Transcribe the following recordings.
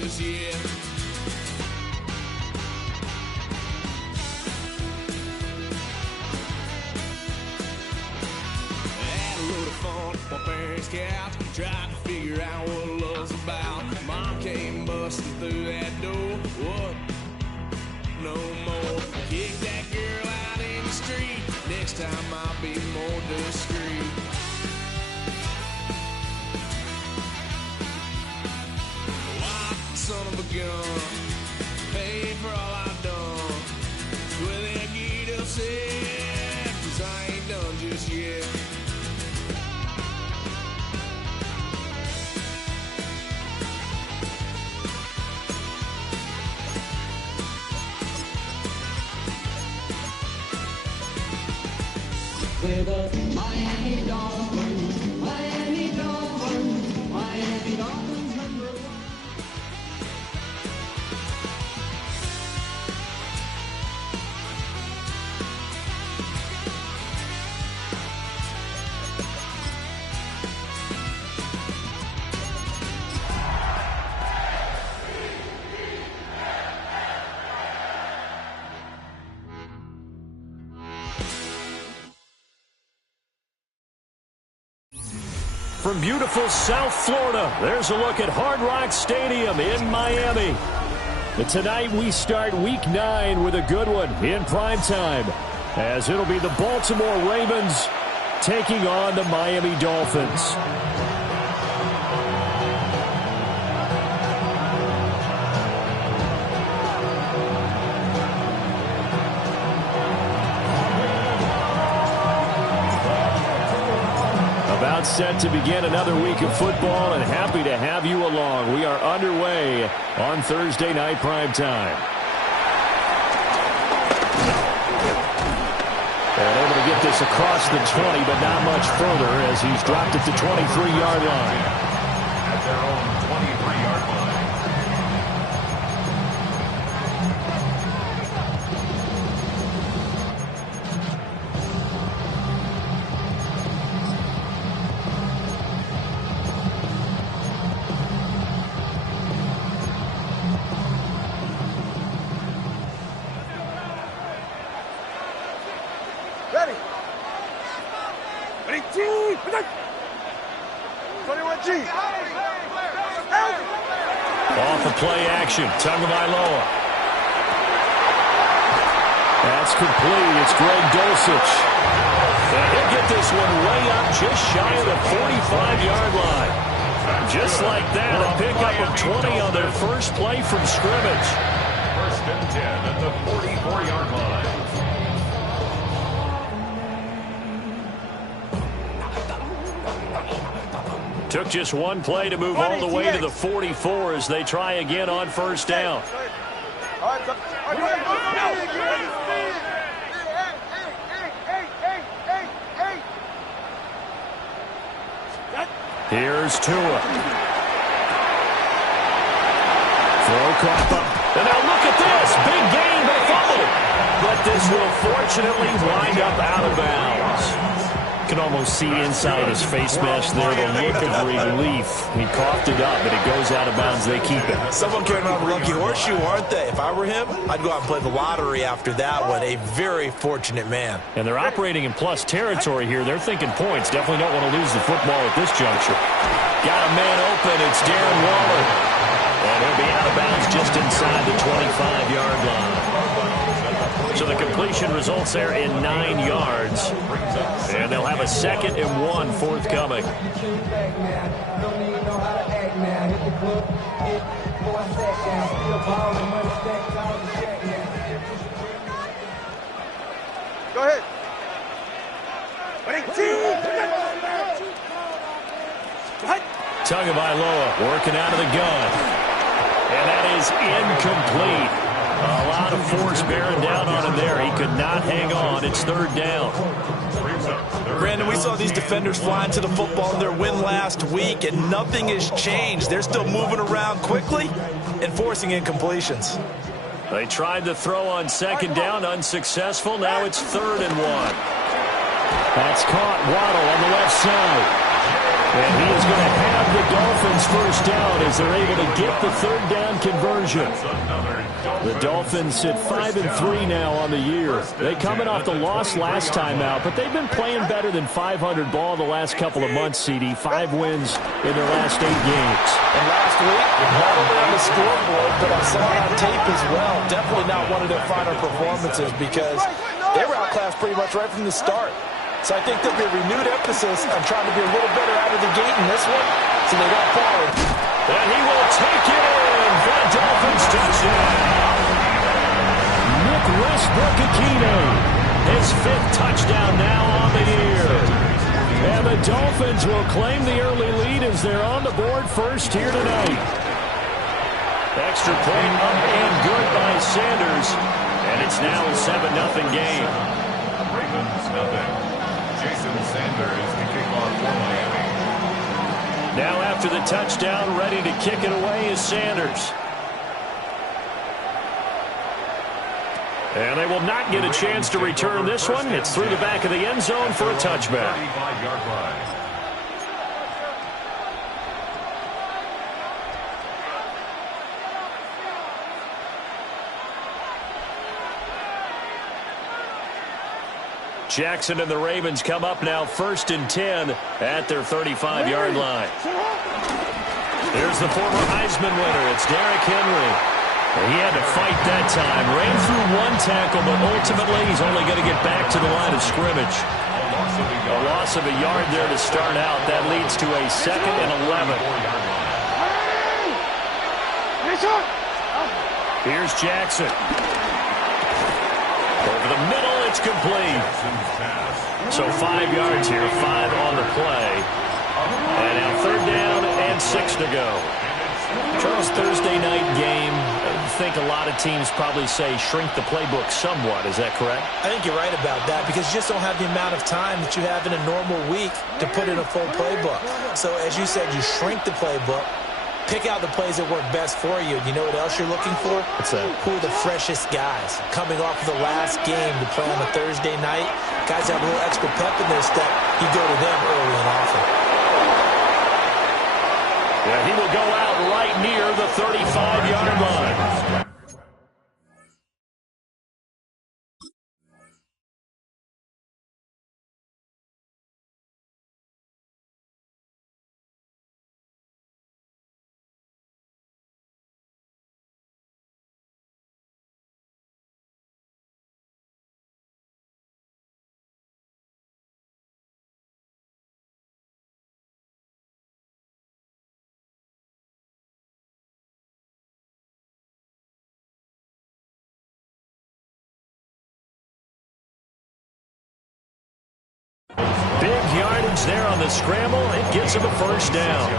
just yet. Had a load of fun at my parents' couch, tried to figure out what love's about. Mom came busting through that door. What? No more. Kick that girl out in the street. Next time I'll be more discreet. Son of a gun, pay for all I've done. Well, they get upset, 'cause I ain't done just yet. With a Miami Dolphins, Miami Dolphins, Miami Dolphins number one. From beautiful South Florida, there's a look at Hard Rock Stadium in Miami. And tonight we start Week 9 with a good one in primetime, as it'll be the Baltimore Ravens taking on the Miami Dolphins. About set to begin another week of football, and happy to have you along. We are underway on Thursday night primetime. And able to get this across the 20, but not much further, as he's dropped it to 23-yard line. At their own 23-yard line. Off of play action, Tagovailoa. That's complete. It's Greg Dulcich. And he'll get this one way up just shy of the 45-yard line. Just like that, a pickup of 20 on their first play from scrimmage. First and 10 at the 44-yard line. Took just one play to move all the way to the 44 as they try again on first down. Here's Tua. Throw caught up. And now look at this. Big gain, but fumble. But this will fortunately wind up out of bounds. You can almost see inside his face mesh there the look of relief. He coughed it up, but it goes out of bounds. They keep it. Someone came out of a lucky horseshoe, aren't they? If I were him, I'd go out and play the lottery after that one. A very fortunate man. And they're operating in plus territory here. They're thinking points. Definitely don't want to lose the football at this juncture. Got a man open. It's Darren Waller. And he'll be out of bounds just inside the 25-yard line. So the completion results there in 9 yards. And they'll have a 2nd and 1 forthcoming. Go ahead. Tagovailoa working out of the gun. And that is incomplete. A lot of force bearing down on him there. He could not hang on. It's 3rd down. Brandon, we saw these defenders flying to the football in their win last week, and nothing has changed. They're still moving around quickly and forcing incompletions. They tried to throw on 2nd down, unsuccessful. Now it's 3rd and 1. That's caught. Waddle on the left side. And he is going to have the Dolphins first down as they're able to get the third down conversion. The Dolphins sit 5-3 now on the year. They coming off the loss last time out, but they've been playing better than 500 ball the last couple of months, CD. 5 wins in their last 8 games. And last week, not only on the scoreboard, but I saw it on tape as well. Definitely not one of their finer performances because they were outclassed pretty much right from the start. So I think there'll be a renewed emphasis on trying to be a little better out of the gate in this one. So they got forward. And he will take it in for the Dolphins touchdown. Nick Westbrook-Ikhine, his 5th touchdown now on the year. And the Dolphins will claim the early lead as they're on the board first here tonight. Extra point up and good by Sanders. And it's now a 7-0 game. Ravens nothing. Jason Sanders to kick off for Miami. Now after the touchdown, ready to kick it away is Sanders. And they will not get a chance to return this one. It's through the back of the end zone for a touchback. 35-yard line. Jackson and the Ravens come up now 1st and 10 at their 35-yard line. There's the former Heisman winner. It's Derrick Henry. He had to fight that time. Ran through 1 tackle, but ultimately he's only going to get back to the line of scrimmage. A loss of a yard there to start out. That leads to a 2nd and 11. Here's Jackson. Over the middle, it's complete. So 5 yards here, 5 on the play. And now 3rd down and 6 to go. Charles, Thursday night game, I think a lot of teams probably say shrink the playbook somewhat. Is that correct? I think you're right about that because you just don't have the amount of time that you have in a normal week to put in a full playbook. So as you said, you shrink the playbook. Pick out the plays that work best for you. You know what else you're looking for? What's that? Who are the freshest guys? Coming off of the last game to play on a Thursday night, guys have a little extra pep in their step. You go to them early and often. Yeah, he will go out right near the 35-yard line. Big yardage there on the scramble. It gets him a first down.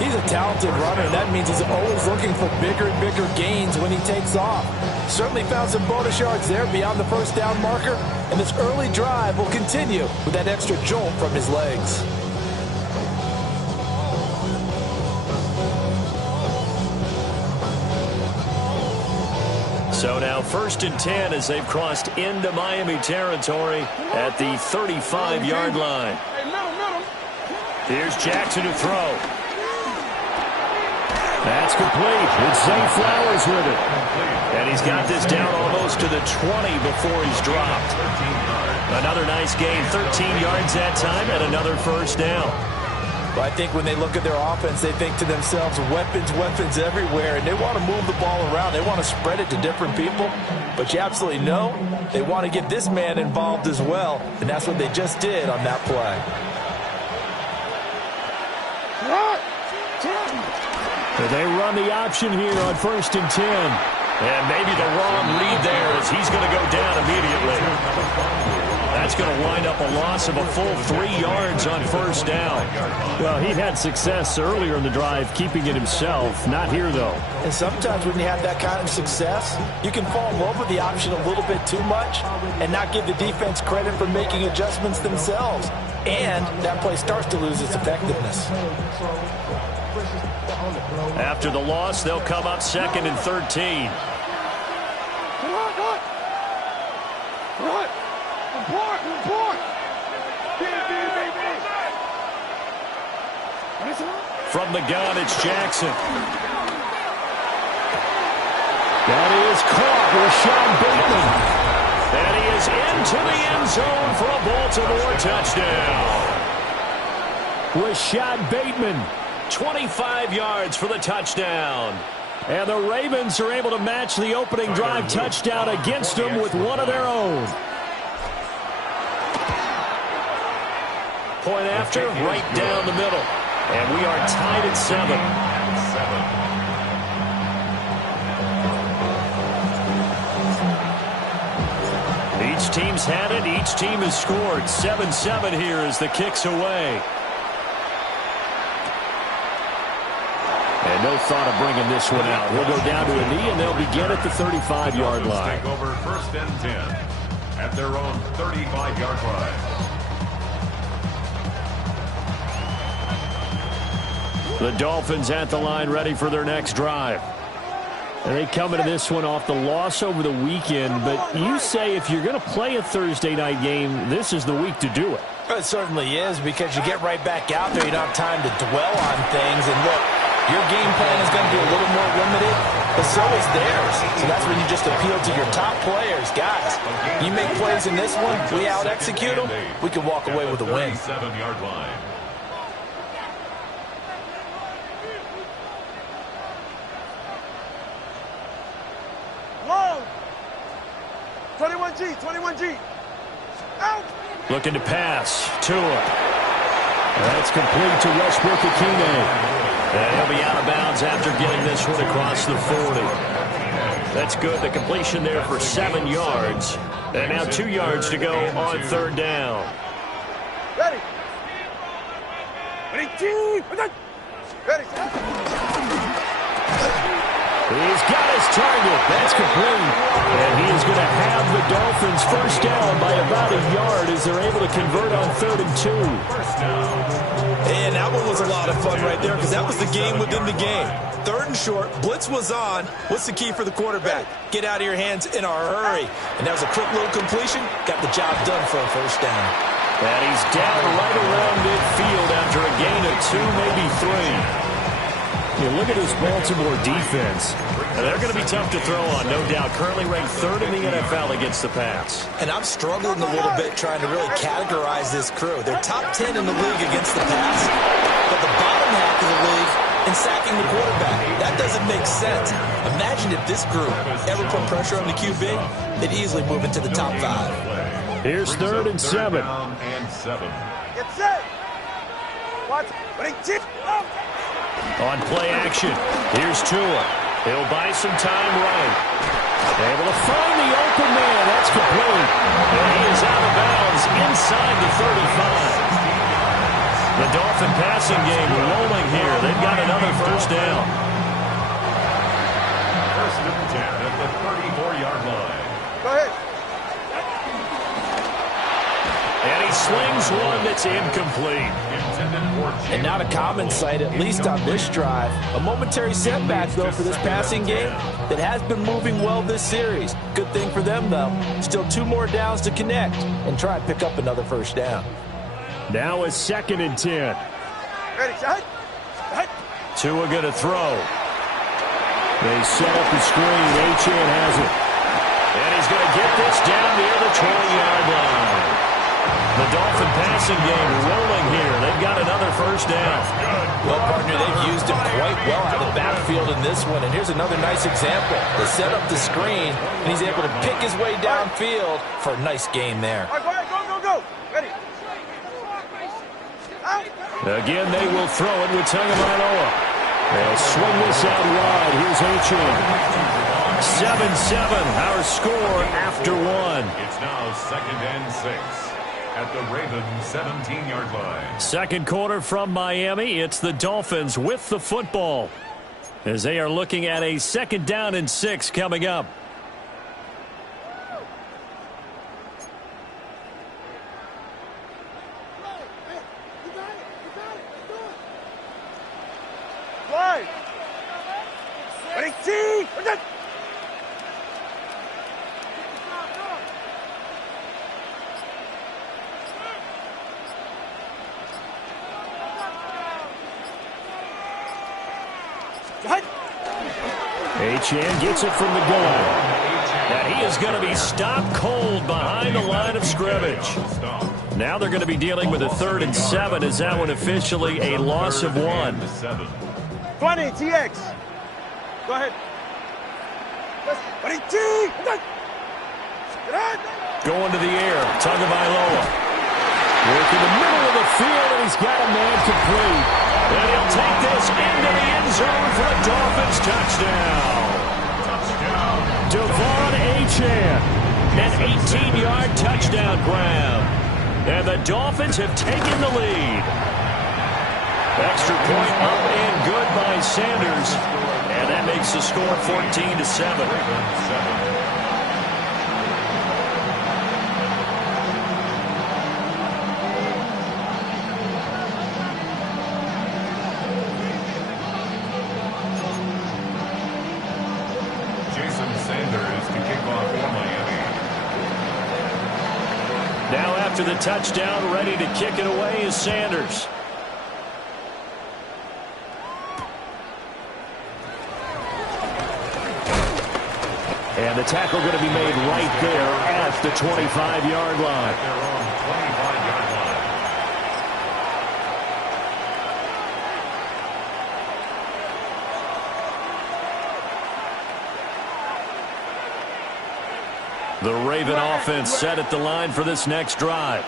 He's a talented runner, and that means he's always looking for bigger and bigger gains when he takes off. Certainly found some bonus yards there beyond the first down marker, and this early drive will continue with that extra jolt from his legs. So now 1st and 10 as they've crossed into Miami territory at the 35-yard line. Here's Jackson to throw. That's complete. It's Zay Flowers with it. And he's got this down almost to the 20 before he's dropped. Another nice gain, 13 yards that time, and another first down. Well, I think when they look at their offense, they think to themselves, weapons, weapons everywhere, and they want to move the ball around. They want to spread it to different people. But you absolutely know they want to get this man involved as well, and that's what they just did on that play. They run the option here on 1st and 10. And maybe the wrong read there as he's going to go down immediately. That's going to wind up a loss of a full 3 yards on first down. Well, he had success earlier in the drive keeping it himself. Not here, though. And sometimes when you have that kind of success, you can fall in love with the option a little bit too much and not give the defense credit for making adjustments themselves. And that play starts to lose its effectiveness. After the loss, they'll come up 2nd and 13. From the gun, it's Jackson. That is caught. Rashad Bateman. And he is into the end zone for a Baltimore touchdown. Rashad Bateman, 25 yards for the touchdown. And the Ravens are able to match the opening drive touchdown against them with one of their own. Point after, right down the middle. And we are tied at 7. Each team's had it. Each team has scored. 7-7 here as the kick's away. And no thought of bringing this one out. He'll go down to a knee, and they'll begin at the 35-yard line. Take over 1st and 10 at their own 35-yard line. The Dolphins at the line, ready for their next drive. And they come into this one off the loss over the weekend, but you say if you're going to play a Thursday night game, this is the week to do it. It certainly is, because you get right back out there. You don't have time to dwell on things. And look, your game plan is going to be a little more limited, but so is theirs. So that's when you just appeal to your top players. Guys, you make plays in this one, we out-execute them, we can walk away with a win. 37-yard line. Whoa! 21G, 21G. Out! Looking to pass. Tua. That's complete to Westbrook-Ikhine. And he'll be out of bounds after getting this one across the 40. That's good. The completion there for 7 yards. And now 2 yards to go on 3rd down. Ready. Ready, team. Ready. He's got his target. That's complete. And he is going to have the Dolphins first down by about a yard as they're able to convert on 3rd and 2. First down. And that one was a lot of fun right there, because that was the game within the game. 3rd and short, blitz was on. What's the key for the quarterback? Get out of your hands in a hurry. And that was a quick little completion. Got the job done for a first down. And he's down right around midfield after a gain of 2, maybe 3. You look at this Baltimore defense. They're going to be tough to throw on, no doubt. Currently ranked 3rd in the NFL against the pass. And I'm struggling a little bit trying to really categorize this crew. They're top 10 in the league against the pass, but the bottom half of the league in sacking the quarterback. That doesn't make sense. Imagine if this group ever put pressure on the QB, they'd easily move into the top 5. Here's 3rd and 7. Get set. Watch. Ready, team. On play action, here's Tua. He'll buy some time right. Able to find the open man. That's complete. And he is out of bounds inside the 35. The Dolphin passing game rolling here. They've got another first down. 1st and 10 at the 34-yard line. Go ahead. And he slings one that's incomplete. And not a common sight, at least on this drive. A momentary setback, though, for this passing game that has been moving well this series. Good thing for them, though. Still 2 more downs to connect and try and pick up another first down. Now a 2nd and 10. Ready, set. Tua going to throw. They set up the screen. Achane has it. And he's going to get this down near the 20-yard line. The Dolphin passing game rolling here. They've got another first down. Well, partner, they've used him quite well out of the backfield in this one. And here's another nice example. They set up the screen, and he's able to pick his way downfield for a nice gain there. All right, go. Ready. Out. Again, they will throw it with Tagovailoa. They'll swing this out wide. Here's Achane. 7-7, our score after 1. It's now 2nd and 6 at the Ravens 17-yard line. Second quarter from Miami. It's the Dolphins with the football as they are looking at a 2nd down and 6 coming up. Slide. Ready, team. Achane gets it from the gun. And he is going to be stopped cold behind the line of scrimmage. Now they're going to be dealing with a 3rd and 7. Is that one officially a loss of 1? 20, TX. Go ahead. Going to the air, Tagovailoa. Working the middle of the field, and he's got a man complete. And he'll take this into the end zone for a Dolphins touchdown. Devon Achane, an 18-yard touchdown grab. And the Dolphins have taken the lead. Extra point up and good by Sanders. And that makes the score 14-7. Now after the touchdown, ready to kick it away is Sanders. And the tackle going to be made right there at the 25-yard line. The Raven offense set at the line for this next drive.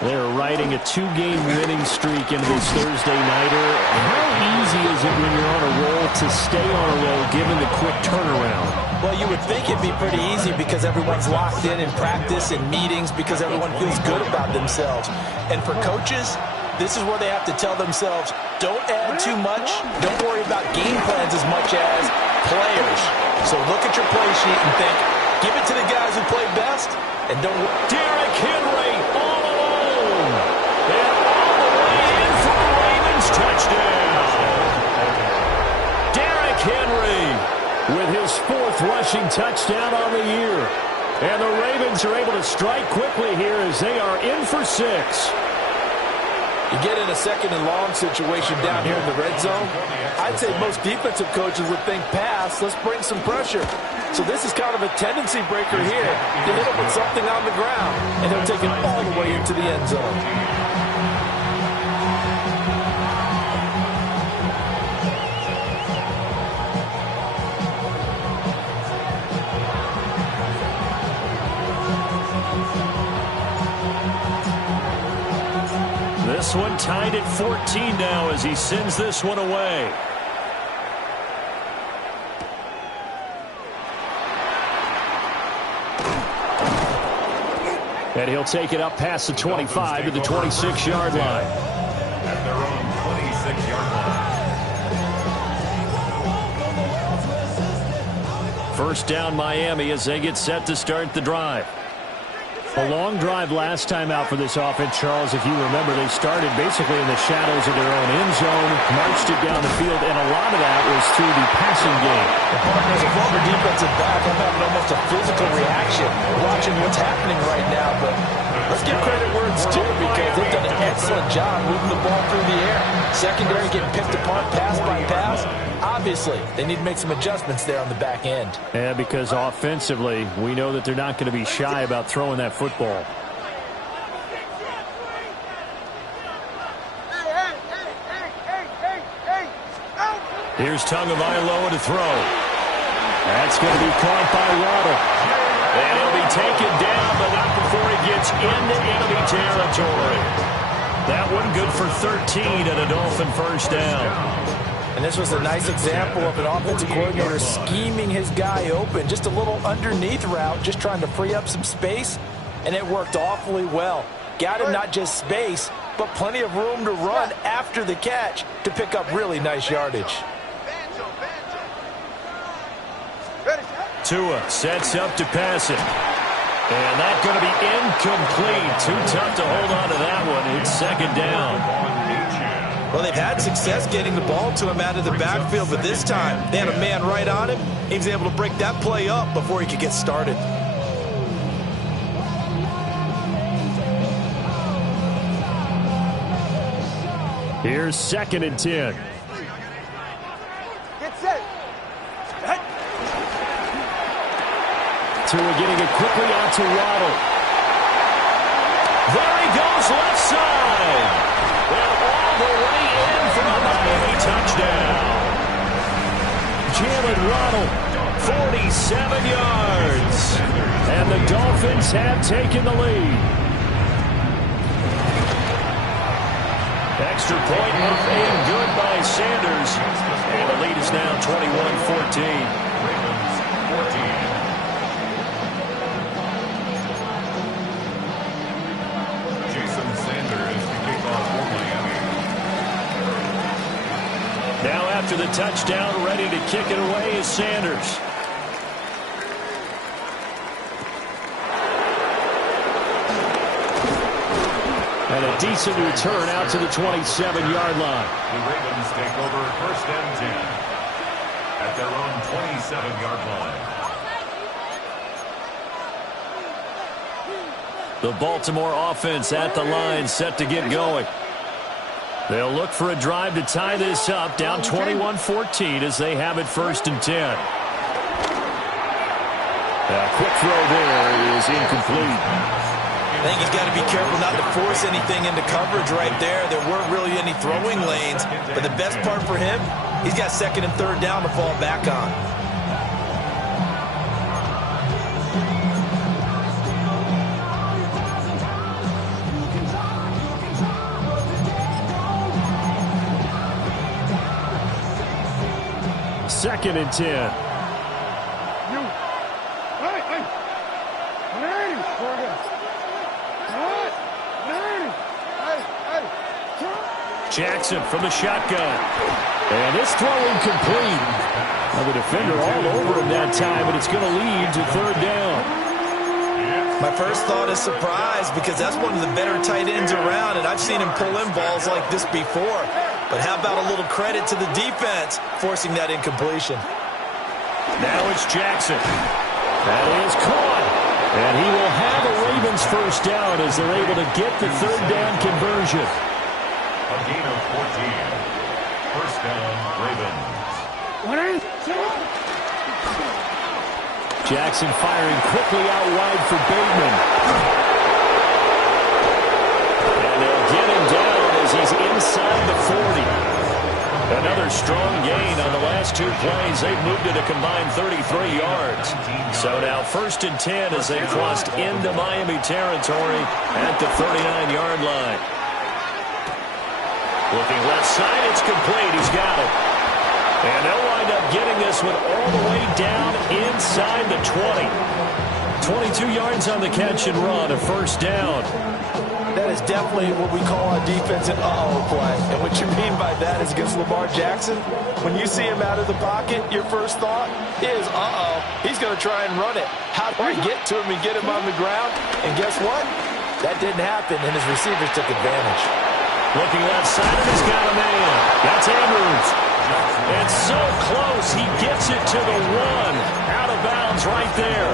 They're riding a 2-game winning streak into this Thursday nighter. How easy is it when you're on a roll to stay on a roll given the quick turnaround? Well, you would think it'd be pretty easy because everyone's locked in practice and meetings because everyone feels good about themselves. And for coaches, this is where they have to tell themselves, don't add too much. Don't worry about game plans as much as players. So look at your play sheet and think, give it to the guys who play best, and don't... Derrick Henry all alone. And all the way in for the Ravens touchdown. Derrick Henry with his 4th rushing touchdown on the year. And the Ravens are able to strike quickly here as they are in for 6. You get in a 2nd and long situation down here in the red zone, I'd say most defensive coaches would think pass, let's bring some pressure. So this is kind of a tendency breaker here. You hit him with something on the ground, and he'll take it all the way into the end zone. This one tied at 14 now as he sends this one away. And he'll take it up past the 25 to the 26-yard line. At their own 26-yard line. First down Miami as they get set to start the drive. A long drive last time out for this offense, Charles. If you remember, they started basically in the shadows of their own end zone, marched it down the field, and a lot of that was through the passing game. As a former defensive back, I'm having almost a physical reaction watching what's happening right now. But let's give credit where it's due because they've done an excellent job moving the ball through the air. Secondary getting picked apart pass by pass. Obviously, they need to make some adjustments there on the back end. Yeah, because offensively, we know that they're not going to be shy about throwing that football. Here's Tagovailoa to throw. That's going to be caught by Waddle. And he'll be taken down, but not before he gets into enemy territory. That one good for 13 and a Dolphin first down. And this was a nice example of an offensive coordinator scheming his guy open. Just a little underneath route, just trying to free up some space, and it worked awfully well. Got him not just space, but plenty of room to run after the catch to pick up really nice yardage. Tua sets up to pass it. And that's going to be incomplete. Too tough to hold on to that one. It's second down. Well, they've had success getting the ball to him out of the backfield, but this time they had a man right on him. He was able to break that play up before he could get started. Here's 2nd and 10. Get set. Tua getting it quickly out to Waddle. There he goes, left side. And all the way in for a Miami touchdown. Jalen Waddle, 47 yards. And the Dolphins have taken the lead. Extra point up and good by Sanders. And the lead is now 21-14. Ravens 14. Jason Sanders to kick off for Miami. Now after the touchdown, ready to kick it away is Sanders. And a decent return out to the 27-yard line. The Ravens take over 1st and 10 at their own 27-yard line. The Baltimore offense at the line, set to get going. They'll look for a drive to tie this up, down 21-14 as they have it 1st and 10. A quick throw there is incomplete. I think he's got to be careful not to force anything into coverage right there. There weren't really any throwing lanes, but the best part for him, he's got 2nd and 3rd down to fall back on. Second and 10. Jackson from the shotgun. And this throw incomplete. Now the defender all over him that time, and it's going to lead to 3rd down. My first thought is surprise because that's one of the better tight ends around, and I've seen him pull in balls like this before. But how about a little credit to the defense forcing that incompletion? Now it's Jackson. That is caught. And he will have a Ravens 1st down as they're able to get the 3rd down conversion. A gain of 14. 1st down, Ravens. Jackson firing quickly out wide for Bateman. And they'll get him down as he's inside the 40. Another strong gain on the last 2 plays. They've moved it a combined 33 yards. So now 1st and 10 as they crossed into Miami territory at the 39-yard line. Looking left side, it's complete. He's got it. And they'll wind up getting this one all the way down inside the 20. 22 yards on the catch and run, a 1st down. That is definitely what we call our defense an uh-oh play. And what you mean by that is against Lamar Jackson, when you see him out of the pocket, your first thought is, uh-oh, he's going to try and run it. How do I get to him and get him on the ground? And guess what? That didn't happen, and his receivers took advantage. Looking left side, and he's got a man. That's Andrews. And so close, he gets it to the 1. Out of bounds right there.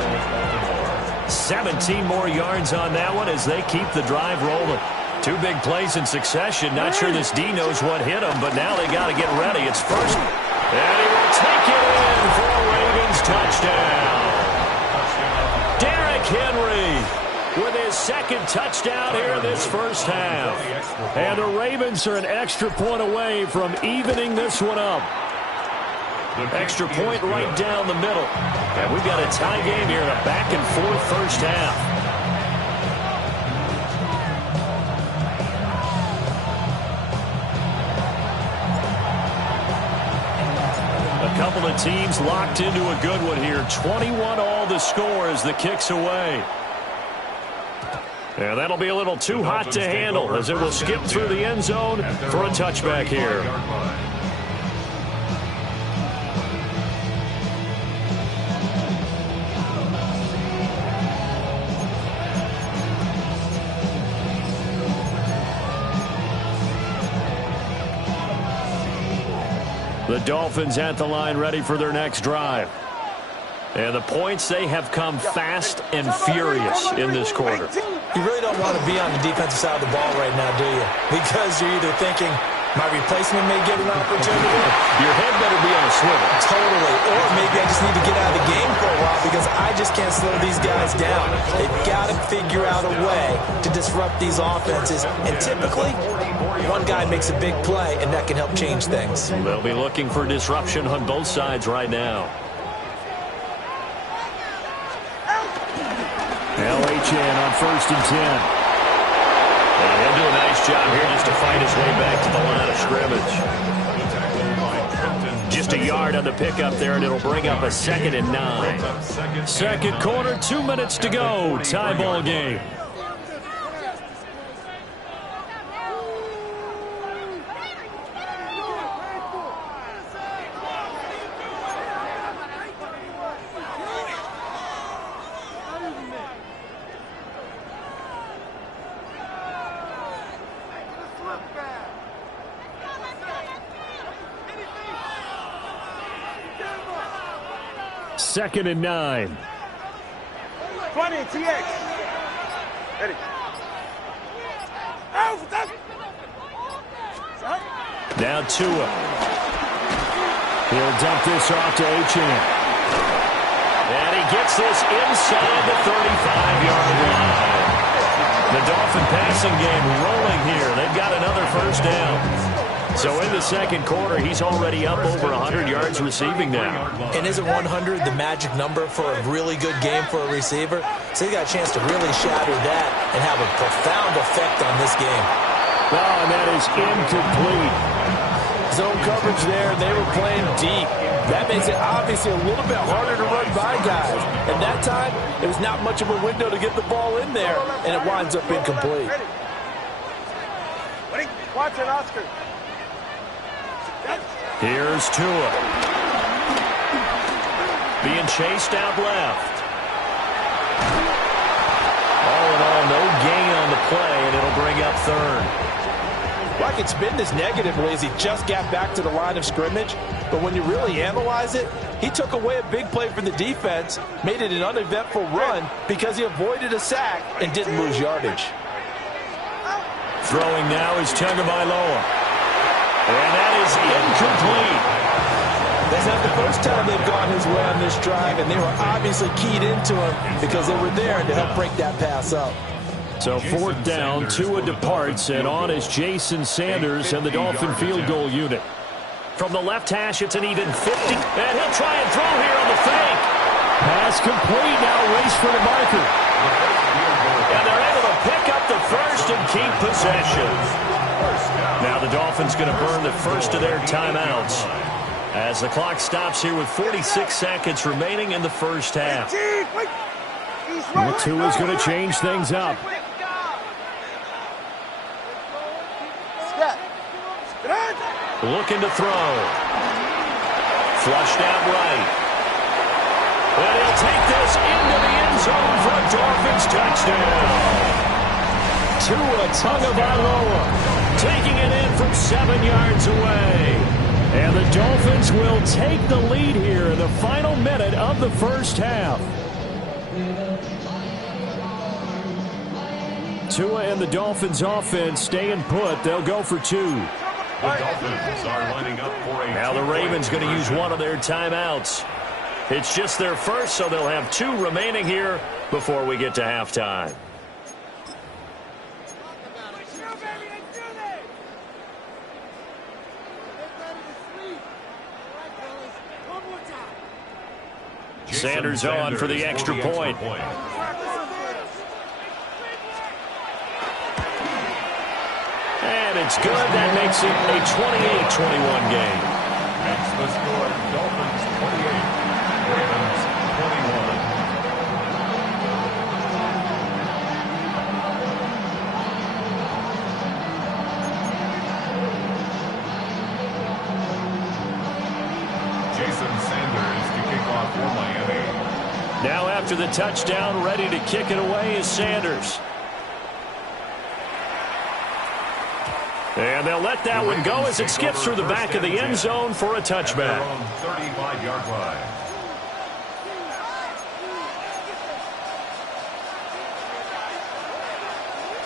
17 more yards on that one as they keep the drive rolling. 2 big plays in succession. Not sure this D knows what hit him, but now they got to get ready. It's 1st. And he will take it in for a Ravens touchdown. Derrick Henry with his 2nd touchdown here in this 1st half. And the Ravens are an extra point away from evening this one up. Extra point right down the middle. And we've got a tie game here in a back-and-forth 1st half. A couple of teams locked into a good one here. 21 all the score as the kick's away. And that'll be a little too hot to handle as it will skip through the end zone for a touchback here. The Dolphins at the line ready for their next drive. And the points, they have come fast and furious in this quarter. You really don't want to be on the defensive side of the ball right now, do you? Because you're either thinking, my replacement may get an opportunity. Your head better be on a swivel. Totally. Or maybe I just need to get out of the game for a while because I just can't to slow these guys down. They've got to figure out a way to disrupt these offenses. And typically, one guy makes a big play, and that can help change things. They'll be looking for disruption on both sides right now. LHN on 1st and 10. And he'll do a nice job here just to fight his way back to the line of scrimmage. Just a yard on the pickup there, and it'll bring up a 2nd and 9. Second quarter, 2 minutes to go. Tie ball game. Second and 9. 20, TX. Ready. Now Tua. He'll dump this off to Achane. And he gets this inside the 35-yard line. The Dolphin passing game rolling here. They've got another first down. So in the second quarter, he's already up over 100 yards receiving now. And isn't 100 the magic number for a really good game for a receiver? So he got a chance to really shatter that and have a profound effect on this game. Oh, and that is incomplete. Zone coverage there. They were playing deep. That makes it obviously a little bit harder to run by guys. And that time, it was not much of a window to get the ball in there, and it winds up incomplete. Watch it, Oscar. Here's Tua. Being chased out left. All in all, no gain on the play, and it'll bring up 3rd. Well, I can spin this negatively as he just got back to the line of scrimmage, but when you really analyze it, he took away a big play from the defense, made it an uneventful run because he avoided a sack and didn't lose yardage. Throwing now is Tagovailoa. And that is incomplete. That's not the first time they've gone his way on this drive, and they were obviously keyed into him because they were there to help break that pass up. So 4th down, Tua departs, and on is Jason Sanders and the Dolphin field goal unit. From the left hash, it's an even 50. And he'll try and throw here on the fake. Pass complete, now race for the marker. And they're able to pick up the first and keep possession. Now the Dolphins going to burn the first of their timeouts as the clock stops here with 46 seconds remaining in the first half. Tua's going to change things up. Looking to throw. Flushed out right. And he'll take this into the end zone for a Dolphins touchdown. Tua Tagovailoa taking it in from 7 yards away. And the Dolphins will take the lead here in the final minute of the first half. Tua and the Dolphins offense staying put. They'll go for 2. The Dolphins are lining up for a... Now the Ravens going to use one of their timeouts. It's just their first, so they'll have 2 remaining here before we get to halftime. Sanders on for the extra point. And it's good. That makes it a 28-21 game. That's the score. Dolphins 28, Ravens 21. Jason Sanders to kick off for Miami. Now after the touchdown, ready to kick it away is Sanders. And they'll let that one go as it skips through the back of the end zone for a touchback. 35-yard line.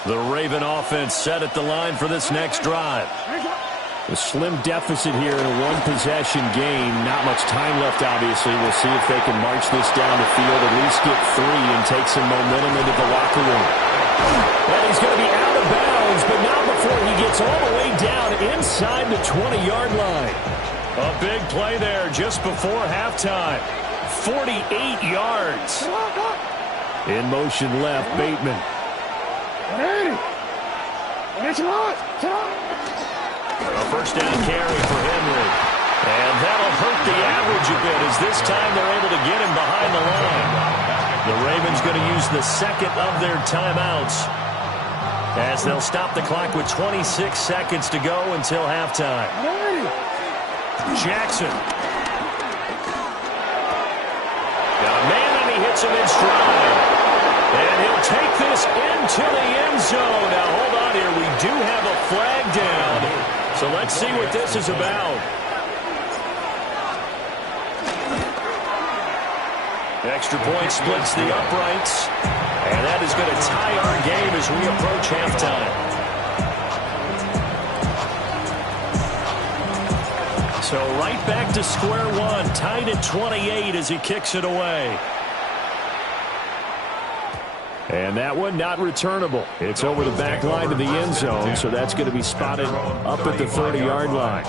The Raven offense set at the line for this next drive. A slim deficit here in a one-possession game. Not much time left, obviously. We'll see if they can march this down the field, at least get 3 and take some momentum into the locker room. And he's going to be out of bounds, but not before he gets all the way down inside the 20-yard line. A big play there just before halftime. 48 yards. In motion left, Bateman. A first down carry for Henry. And that'll hurt the average a bit as this time they're able to get him behind the line. The Ravens going to use the second of their timeouts as they'll stop the clock with 26 seconds to go until halftime. Jackson. Got a man and he hits him in stride. And he'll take this into the end zone. Now hold on here. We do have a flag down. So let's see what this is about. Extra point splits the uprights. And that is going to tie our game as we approach halftime. So right back to square one. Tied at 28 as he kicks it away. And that one not returnable. It's over the back line to the end zone, so that's going to be spotted up at the 30-yard line.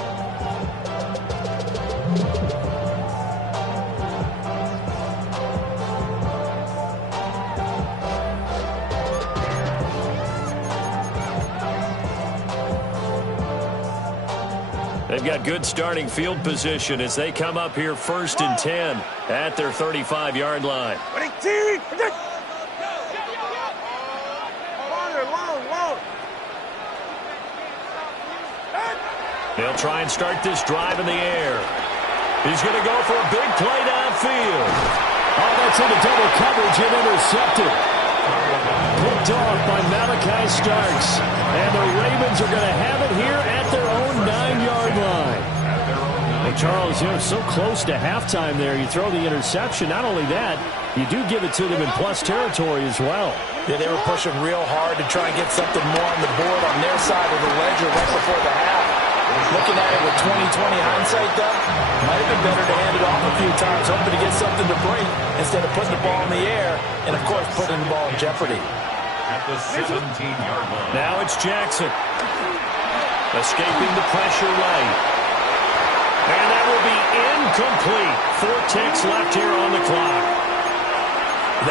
They've got good starting field position as they come up here 1st and 10 at their 35-yard line. They'll try and start this drive in the air. He's going to go for a big play downfield. Oh, that's into double coverage and intercepted. Picked off by Malachi Starks. And the Ravens are going to have it here at their own 9-yard line. Well, Charles, you're so close to halftime there. You throw the interception. Not only that, you do give it to them in plus territory as well. Yeah, they were pushing real hard to try and get something more on the board on their side of the ledger right before the half. Looking at it with 20/20 hindsight, though, might have been better to hand it off a few times, hoping to get something to break instead of putting the ball in the air and, of course, putting the ball in jeopardy. At the 17-yard line. Now it's Jackson. Escaping the pressure right. And that will be incomplete. 4 ticks left here on the clock.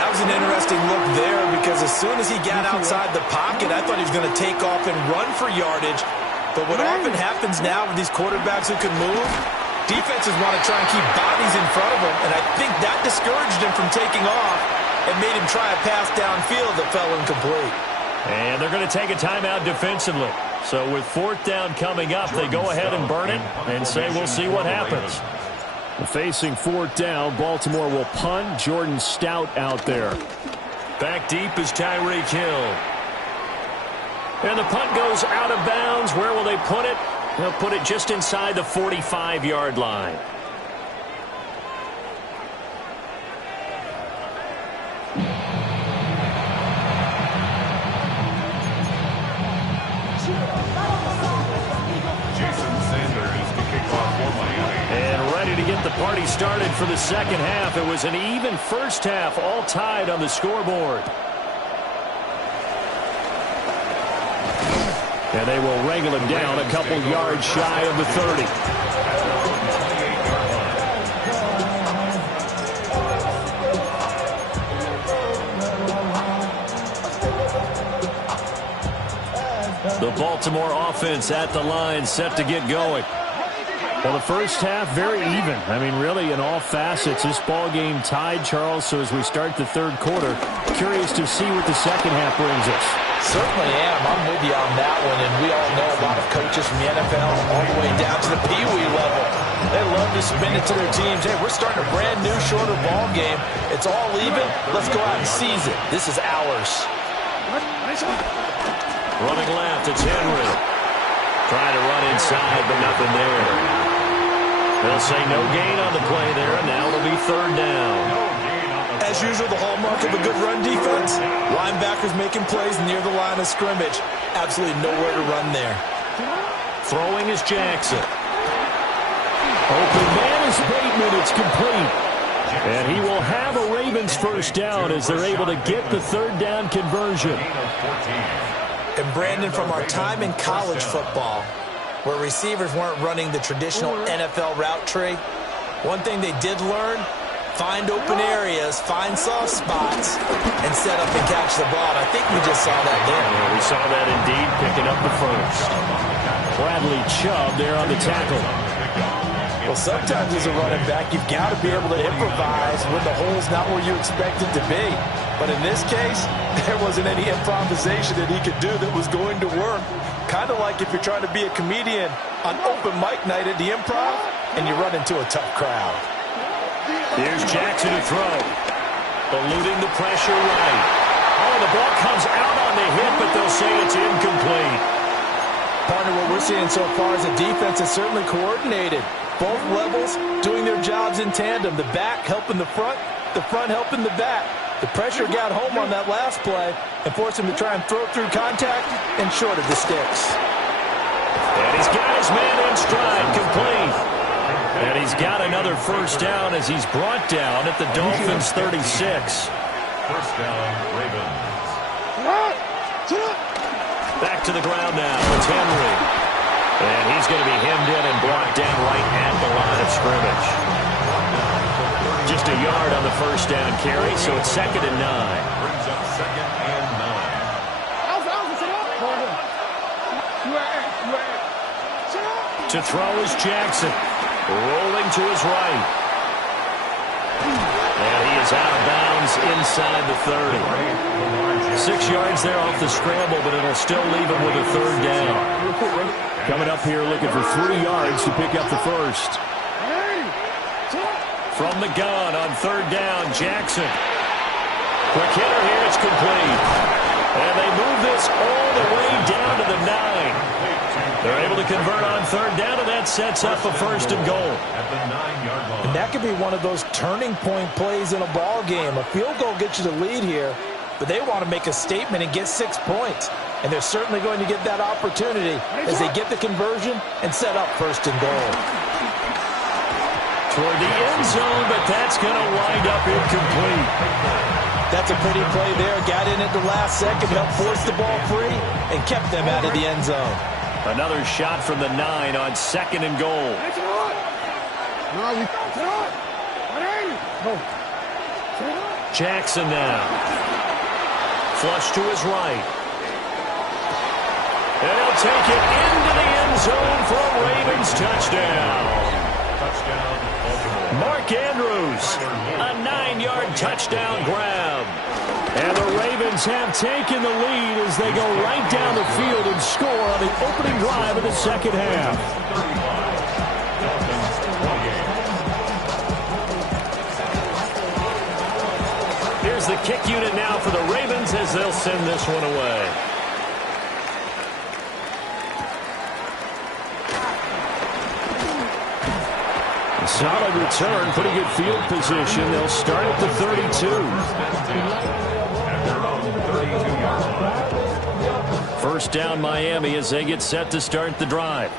That was an interesting look there because as soon as he got outside the pocket, I thought he was going to take off and run for yardage. But what often happens now with these quarterbacks who can move, defenses want to try and keep bodies in front of them, and I think that discouraged him from taking off and made him try a pass downfield that fell incomplete. And they're going to take a timeout defensively. So with 4th down coming up, they go ahead and burn it and say we'll see what happens. Facing 4th down, Baltimore will punt. Jordan Stout out there. Back deep is Tyreek Hill. And the punt goes out of bounds. Where will they put it? They'll put it just inside the 45-yard line. Jason Sanders to kick off for Miami. And ready to get the party started for the second half. It was an even first half, all tied on the scoreboard. And they will wrangle him down a couple yards shy of the 30. The Baltimore offense at the line, set to get going. Well, the first half, very even. I mean, really, in all facets, this ball game tied, Charles. So as we start the third quarter, curious to see what the second half brings us. Certainly am. I'm with you on that one, and we all know a lot of coaches from the NFL all the way down to the Pee Wee level. They love to spin it to their teams. Hey, we're starting a brand new, shorter ball game. It's all even. Let's go out and seize it. This is ours. Running left, it's Henry. Trying to run inside, but nothing there. They'll say no gain on the play there, and now it'll be 3rd down. As usual, the hallmark of a good run defense, linebackers making plays near the line of scrimmage. Absolutely nowhere to run there. Throwing is Jackson. Open man is Bateman. It's complete. And he will have a Ravens first down as they're able to get the third down conversion. And Brandon, from our time in college football, where receivers weren't running the traditional NFL route tree, one thing they did learn, find open areas, find soft spots, and set up and catch the ball. And I think we just saw that there. Yeah, we saw that indeed, picking up the first. Bradley Chubb there on the tackle. Well, sometimes as a running back, you've got to be able to improvise when the hole's not where you expect it to be. But in this case, there wasn't any improvisation that he could do that was going to work. Kind of like if you're trying to be a comedian on open mic night at the Improv and you run into a tough crowd. Here's Jackson to throw. Eluding the pressure right. Oh, the ball comes out on the hit, but they'll say it's incomplete. Partner, what we're seeing so far is a defense that's certainly coordinated. Both levels doing their jobs in tandem. The back helping the front helping the back. The pressure got home on that last play and forced him to try and throw through contact and short of the sticks. And he's got his man in stride, complete. And he's got another first down as he's brought down at the Dolphins' 36. First down, Ravens. Back to the ground now. It's Henry. And he's going to be hemmed in and brought down right at the line of scrimmage. Just a yard on the first down carry, so it's 2nd and 9. Brings up 2nd and 9. To throw is Jackson. Rolling to his right. And he is out of bounds inside the 30. 6 yards there off the scramble, but it'll still leave him with a third down. Coming up here looking for 3 yards to pick up the first. From the gun on third down, Jackson. Quick hitter here, it's complete. And they move this all the way down to the 9. They're able to convert on third down, and that sets up a 1st and goal. At the 9-yard line. And that could be one of those turning point plays in a ball game. A field goal gets you the lead here, but they want to make a statement and get 6 points. And they're certainly going to get that opportunity as they get the conversion and set up 1st and goal. Toward the end zone, but that's going to wind up incomplete. That's a pretty play there. Got in at the last second, helped force the ball free, and kept them out of the end zone. Another shot from the 9 on 2nd and goal. Jackson now. Flush to his right. And he'll take it into the end zone for a Ravens touchdown. Touchdown, Baltimore. Mark Andrews, a 9-yard touchdown grab. And the Ravens have taken the lead as they go right down the field and score on the opening drive of the second half. 35, Dolphins 28. Here's the kick unit now for the Ravens as they'll send this one away. Solid return, pretty good field position. They'll start at the 32. First down Miami as they get set to start the drive.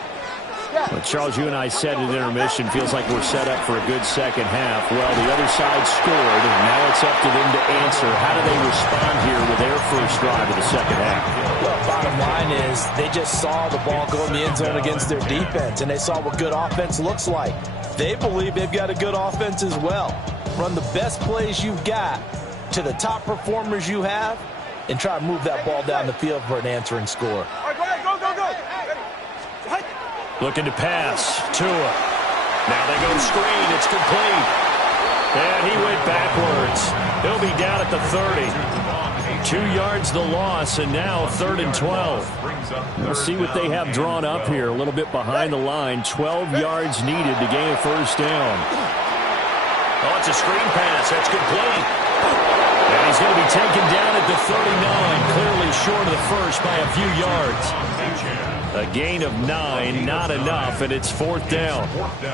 Well, Charles, you and I said at intermission, feels like we're set up for a good second half. Well, the other side scored, and now it's up to them to answer. How do they respond here with their first drive of the second half? Well, bottom line is they just saw the ball go in the end zone against their defense, and they saw what good offense looks like. They believe they've got a good offense as well. Run the best plays you've got to the top performers you have and try to move that ball down the field for an answering score. All right, go ahead, go. Looking to pass. Tua. Now they go screen. It's complete. And he went backwards. He'll be down at the 30. 2 yards the loss, and now 3rd and 12. We'll see what they have drawn up here. A little bit behind the line. 12 yards needed to gain a first down. Oh, it's a screen pass. That's complete. And he's going to be taken down at the 39. Clearly short of the first by a few yards. A gain of 9, not enough, and it's 4th down.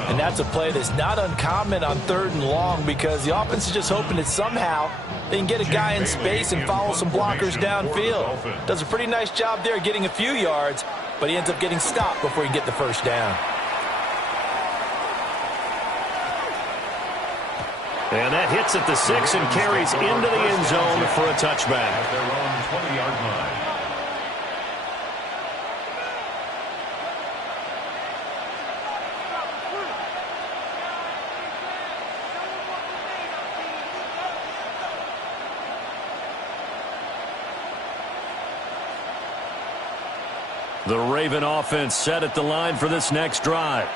And that's a play that's not uncommon on 3rd and long because the offense is just hoping that somehow they can get a guy in space and follow some blockers downfield. Does a pretty nice job there getting a few yards, but he ends up getting stopped before he can get the first down. And that hits at the 6 and carries into the end zone for a touchback. At their own 20-yard line. The Raven offense set at the line for this next drive.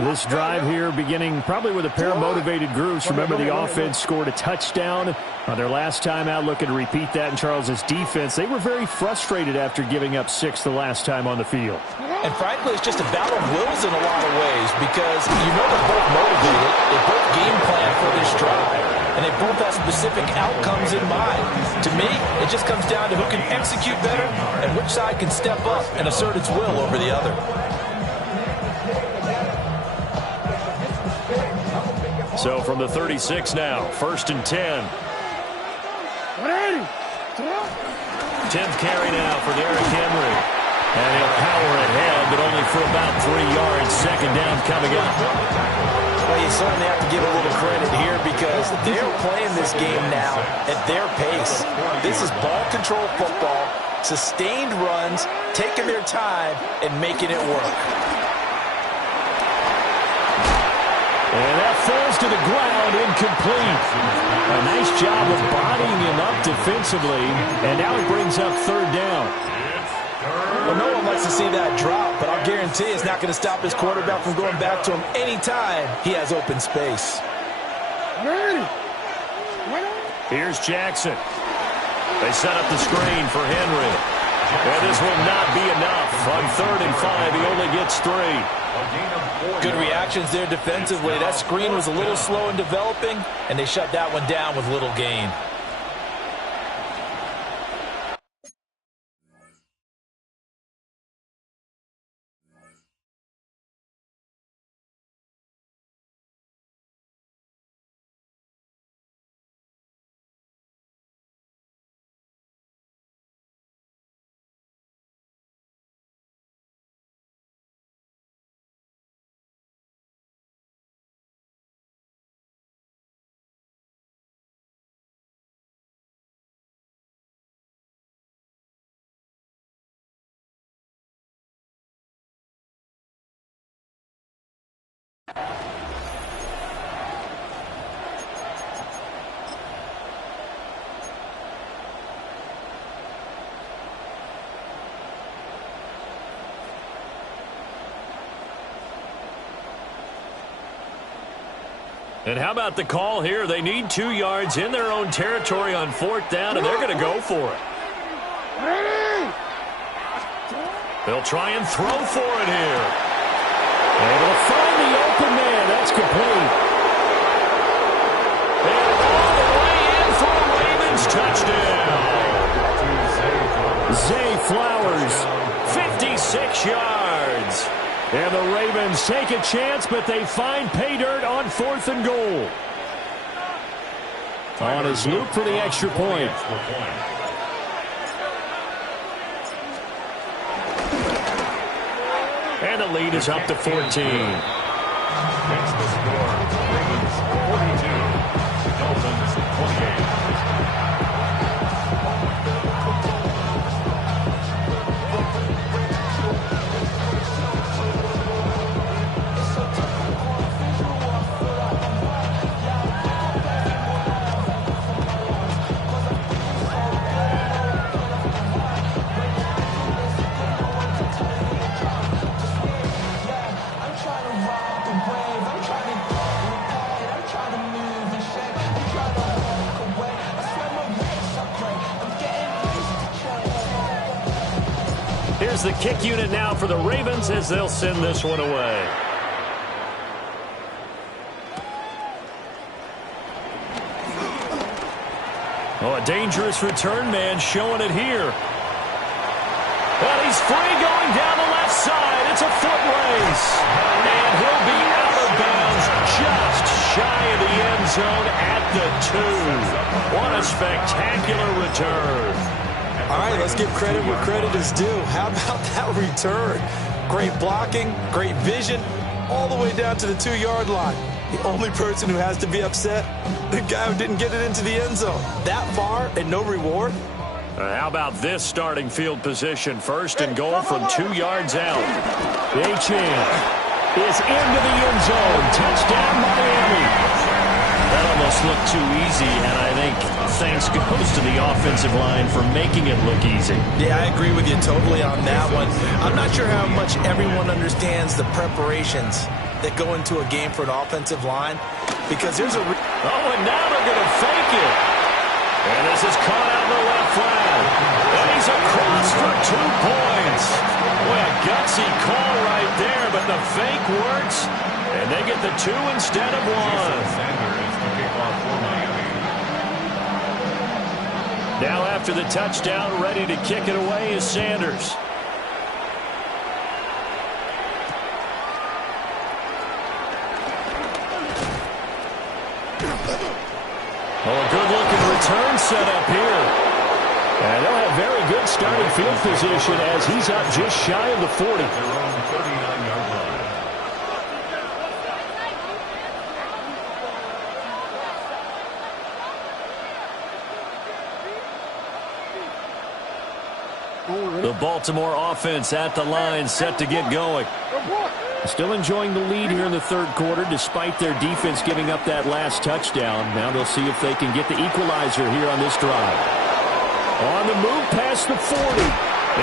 This drive here beginning probably with a pair of motivated groups. Remember, the offense scored a touchdown on their last time out, looking to repeat that in Charles's defense. They were very frustrated after giving up 6 the last time on the field. And frankly, it's just a battle of wills in a lot of ways because you know they're both motivated. They both game plan for this drive, and they both have specific outcomes in mind. To me, it just comes down to who can execute better and which side can step up and assert its will over the other. So from the 36 now, 1st and 10. 10th carry now for Derrick Henry. And he'll power ahead, but only for about 3 yards. 2nd down coming up. Well, you certainly have to give a little credit here because they're playing this game now at their pace. This is ball control football, sustained runs, taking their time, and making it work. And that falls to the ground, incomplete. A nice job of bodying him up defensively, and now he brings up 3rd down. Well, no one likes to see that drop, but I'll guarantee it's not going to stop his quarterback from going back to him anytime he has open space. Here's Jackson. They set up the screen for Henry. And this will not be enough. On 3rd and 5, he only gets 3. Good reactions there defensively. That screen was a little slow in developing, and they shut that one down with little gain. And how about the call here? They need 2 yards in their own territory on 4th down, and they're going to go for it. They'll try and throw for it here. Able to find the open man. That's complete. And all the way in for a Ravens touchdown. Zay Flowers, 56 yards. And the Ravens take a chance, but they find pay dirt on 4th and goal. On his loop for the extra point. And the lead is up to 14. Makes the score. Ravens 42. Dolphins 28. Here's the kick unit now for the Ravens as they'll send this one away. Oh, a dangerous return man showing it here. Well, he's free going down the left side. It's a foot race. And he'll be out of bounds just shy of the end zone at the 2. What a spectacular return. All right, let's give credit where credit is due. How about that return? Great blocking, great vision, all the way down to the 2-yard line. The only person who has to be upset, the guy who didn't get it into the end zone. That far and no reward? How about this starting field position? First and goal from 2 yards out. Achane is into the end zone. Touchdown, Miami. That almost looked too easy, and I think thanks goes to the offensive line for making it look easy. Yeah, I agree with you totally on that one. I'm not sure how much everyone understands the preparations that go into a game for an offensive line, because there's a... and now they're going to fake it. And this is caught out in the left flag. And he's across for 2 points. Boy, a gutsy call right there, but the fake works. And they get the 2 instead of 1. Sanders to kick off for Miami. Now after the touchdown, ready to kick it away is Sanders. A good-looking return set up here. And they'll have very good starting field position as he's up just shy of the 40. Their own 39-yard line. The Baltimore offense at the line, set to get going. Still enjoying the lead here in the third quarter, despite their defense giving up that last touchdown. Now they'll see if they can get the equalizer here on this drive. On the move past the 40.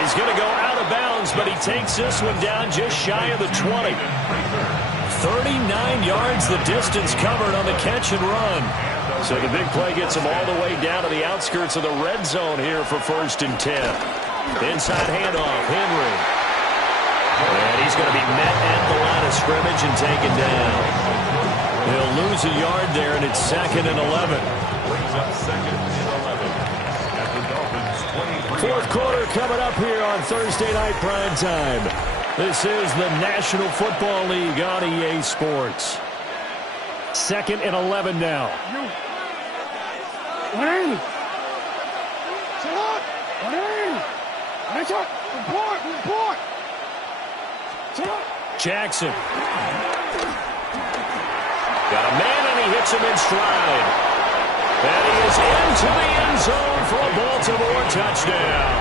He's going to go out of bounds, but he takes this one down just shy of the 20. 39 yards the distance covered on the catch and run. So the big play gets him all the way down to the outskirts of the red zone here for 1st and 10. Inside handoff, Henry. And he's going to be met at the line of scrimmage and taken down. He'll lose a yard there, and it's 2nd and 11. Brings up 2nd and 11 at the Dolphins' 23. Fourth quarter coming up here on Thursday Night Prime Time. This is the National Football League on EA Sports. 2nd and 11 now. Report! Jackson. Got a man, and he hits him in stride. And he is into the end zone for a Baltimore touchdown.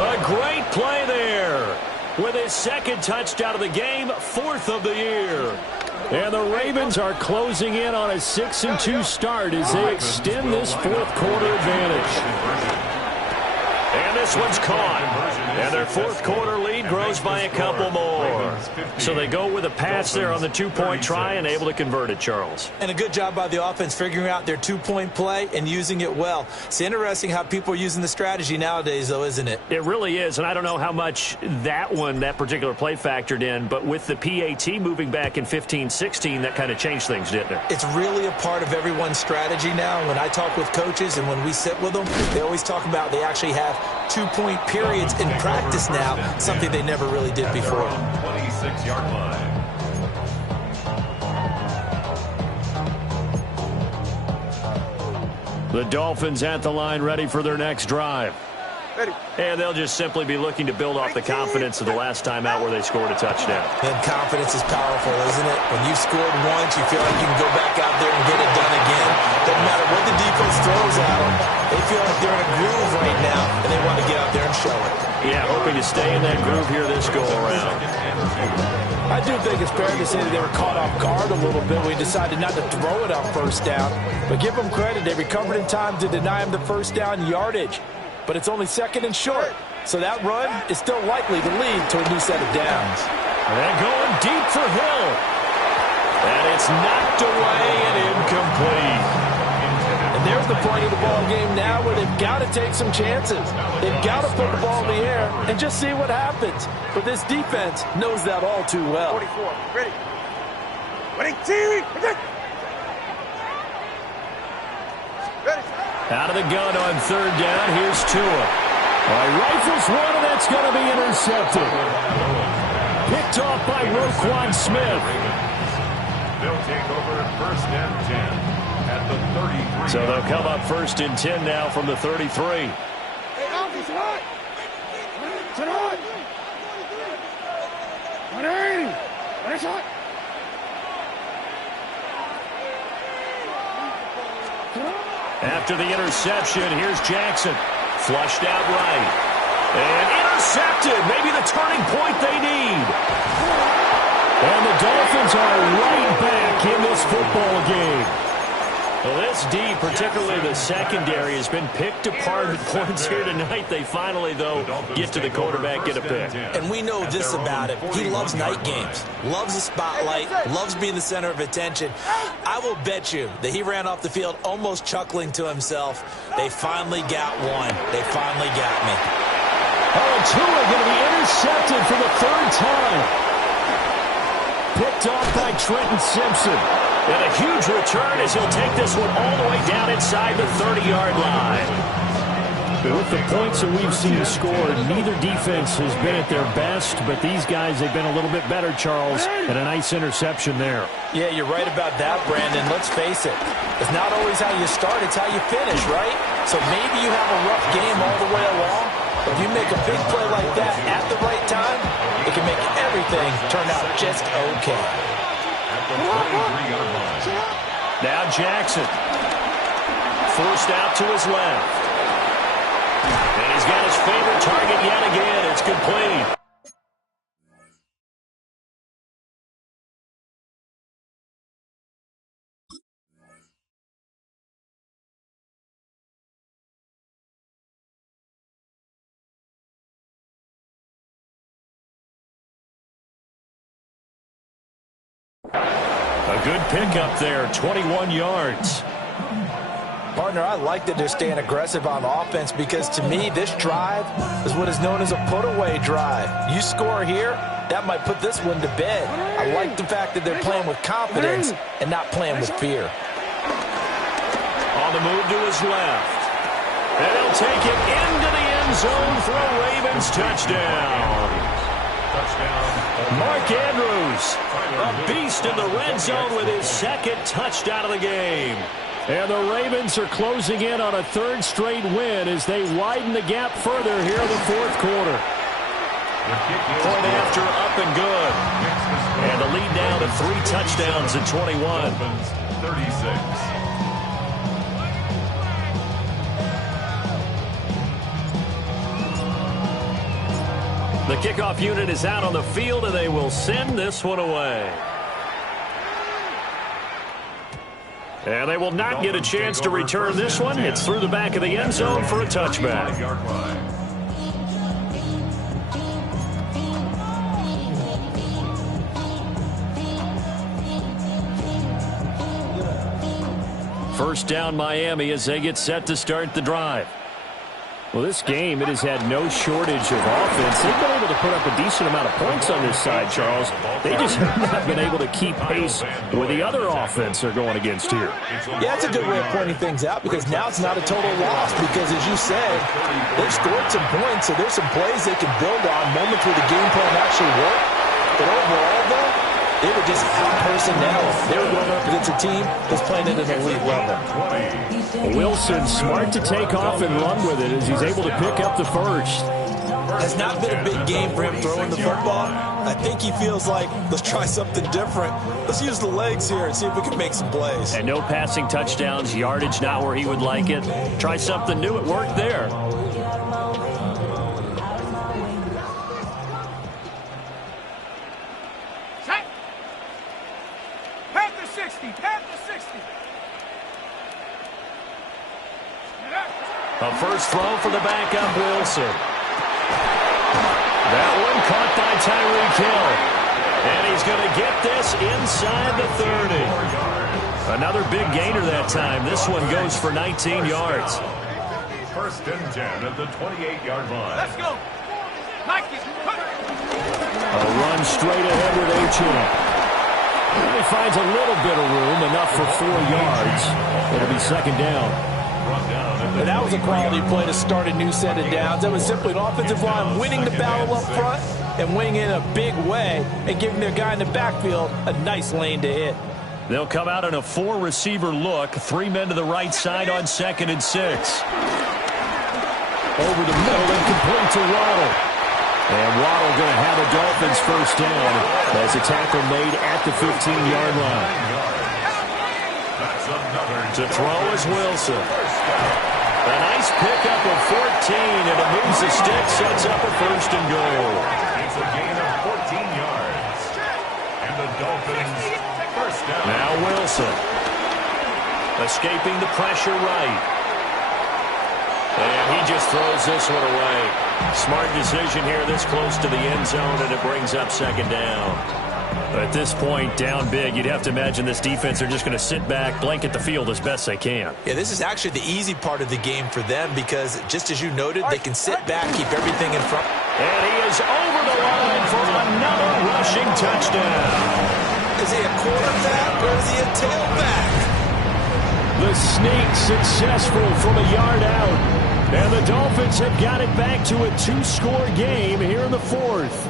A great play there. With his 2nd touchdown of the game, 4th of the year. And the Ravens are closing in on a 6-2 start as they extend this 4th quarter advantage. And this one's caught. And their 4th quarter lead grows by a couple more. So they go with a pass there on the 2-point try and able to convert it, Charles. And a good job by the offense figuring out their 2-point play and using it well. It's interesting how people are using the strategy nowadays, though, isn't it? It really is, and I don't know how much that particular play factored in, but with the PAT moving back in 15-16, that kind of changed things, didn't it? It's really a part of everyone's strategy now. When I talk with coaches and when we sit with them, they always talk about they actually have 2-point periods in practice now, something they never really did before. 26-yard line. The Dolphins at the line, ready for their next drive. And they'll just simply be looking to build off the confidence of the last time out where they scored a touchdown. And confidence is powerful, isn't it? When you've scored once, you feel like you can go back out there and get it done again. Doesn't matter what the defense throws at them. They feel like they're in a groove right now, and they want to get out there and show it. Yeah, hoping to stay in that groove here this go-around. I do think it's fair to say that they were caught off guard a little bit. We decided not to throw it on 1st down. But give them credit. They recovered in time to deny him the 1st down yardage. But it's only 2nd and short. So that run is still likely to lead to a new set of downs. And going deep for Hill. And it's knocked away and incomplete. And there's the point of the ball game now where they've got to take some chances. They've got to put the ball in the air and just see what happens. But this defense knows that all too well. 44, ready. Ready, team. Ready. Out of the gun on 3rd down. Here's Tua. Rifles one, and that's going to be intercepted. Picked off by Roquan Smith. They'll take over 1st and 10 at the 33. So they'll come up 1st and 10 now from the 33. After the interception, here's Jackson. Flushed out right. And intercepted. Maybe the turning point they need. And the Dolphins are right back in this football game. Well, this D, particularly the secondary, has been picked apart at points here tonight. They finally, though, get to the quarterback, get a pick. And we know this about him. He loves night games, loves the spotlight, loves being the center of attention. I will bet you that he ran off the field almost chuckling to himself. They finally got one. They finally got me. Oh, Tua going to be intercepted for the third time. Picked off by Trenton Simpson. And a huge return as he'll take this one all the way down inside the 30-yard line. With the points that we've seen scored, neither defense has been at their best, but these guys, they've been a little bit better, Charles, and a nice interception there. Yeah, you're right about that, Brandon. Let's face it. It's not always how you start, it's how you finish, right? So maybe you have a rough game all the way along, but if you make a big play like that at the right time, it can make everything turn out just okay. Now Jackson. Forced out to his left. And he's got his favorite target yet again. It's complete. A good pickup there, 21 yards. Partner, I like that they're staying aggressive on offense because to me, this drive is what is known as a put-away drive. You score here, that might put this one to bed. I like the fact that they're playing with confidence and not playing with fear. On the move to his left. And he'll take it into the end zone for a Ravens touchdown. Mark Andrews, a beast in the red zone with his second touchdown of the game. And the Ravens are closing in on a third straight win as they widen the gap further here in the fourth quarter. Point after, up and good. And the lead now to 3 touchdowns at 21. 36. The kickoff unit is out on the field, and they will send this one away. And they will not get a chance to return this one. It's through the back of the end zone for a touchback. First down, Miami, as they get set to start the drive. Well, this game, it has had no shortage of offense. They've been able to put up a decent amount of points on this side, Charles. They just have not been able to keep pace with the other offense they're going against here. Yeah, that's a good way of pointing things out because now it's not a total loss because, as you said, they've scored some points, so there's some plays they can build on, moments where the game plan actually worked. But overall, though, they were just out personnel. They were going up against a team that's playing at an elite level. Wilson smart to take off and run with it as he's able to pick up the first. Has not been a big game for him throwing the football. I think he feels like, let's try something different. Let's use the legs here and see if we can make some plays. And no passing touchdowns, yardage not where he would like it. Try something new, it worked there. A first throw for the backup, Wilson. That one caught by Tyreek Hill. And he's going to get this inside the 30. Another big gainer that time. This one goes for 19 yards. First and 10 at the 28-yard line. Let's go. Mikey, A run straight ahead with Achane. He finds a little bit of room, enough for 4 yards. It'll be second down. And that was a quality play to start a new set of downs. That was simply an offensive line winning the battle up front and winning in a big way and giving their guy in the backfield a nice lane to hit. They'll come out in a 4-receiver look. 3 men to the right side on 2nd and 6. over the middle and complete to Waddle. And Waddle going to have a Dolphins first down as a tackle made at the 15-yard line. To throw is Wilson. A nice pickup of 14, and it moves the stick, sets up a first and goal. It's a gain of 14 yards. And the Dolphins first down. Now Wilson. Escaping the pressure right. And he just throws this one away. Smart decision here this close to the end zone, and it brings up second down. At this point, down big, you'd have to imagine this defense are just going to sit back, blanket the field as best they can. Yeah, this is actually the easy part of the game for them because, just as you noted, they can sit back, keep everything in front. And he is over the line for another rushing touchdown. Is he a quarterback or is he a tailback? The sneak successful from a yard out. And the Dolphins have got it back to a 2-score game here in the fourth.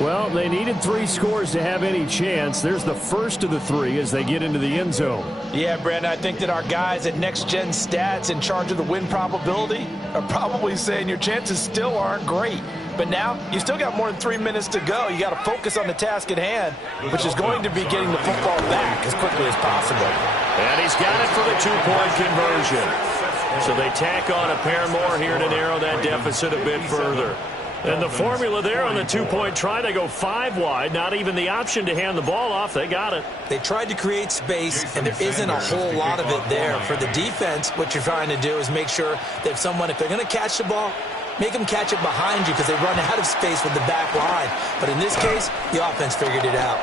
Well, they needed 3 scores to have any chance. There's the first of the 3 as they get into the end zone. Yeah, Brandon, I think that our guys at Next Gen Stats in charge of the win probability are probably saying your chances still aren't great. But now, you still got more than 3 minutes to go. You got to focus on the task at hand, which is going to be getting the football back as quickly as possible. And he's got it for the 2-point conversion. So they tack on a pair more here to narrow that deficit a bit further. And the formula there on the 2-point try, they go 5 wide. Not even the option to hand the ball off. They got it. They tried to create space, and there isn't a whole lot of it there. For the defense, what you're trying to do is make sure that if they're going to catch the ball, make them catch it behind you because they run out of space with the back line. But in this case, the offense figured it out.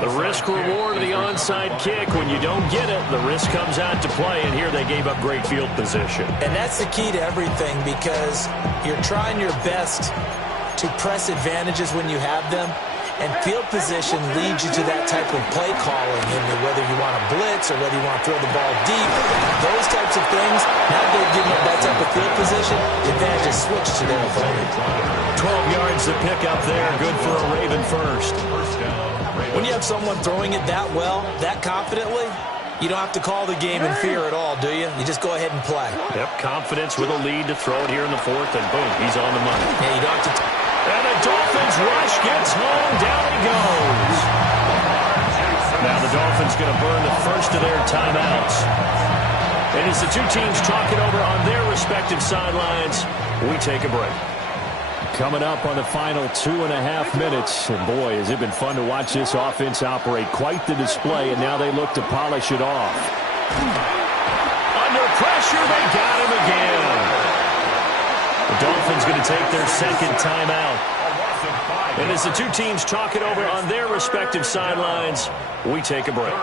The risk-reward of the onside kick, when you don't get it, the risk comes out to play, and here they gave up great field position. And that's the key to everything because you're trying your best to press advantages when you have them, and field position leads you to that type of play calling, whether you want to blitz or whether you want to throw the ball deep, those types of things. Now they've given up that type of field position, the advantage is switched to their opponent. 12 yards to pick up there, good for a Raven first. When you have someone throwing it that well, that confidently, you don't have to call the game in fear at all, do you? You just go ahead and play. Yep, confidence with a lead to throw it here in the fourth, and boom, he's on the money. Yeah, you don't have to... And the Dolphins rush gets home, down he goes. Now the Dolphins going to burn the first of their timeouts. And as the two teams talk it over on their respective sidelines, we take a break. Coming up on the final 2.5 minutes. And boy, has it been fun to watch this offense operate. Quite the display, and now they look to polish it off. Under pressure, they got him again. The Dolphins going to take their second timeout. And as the two teams talk it over on their respective sidelines, we take a break.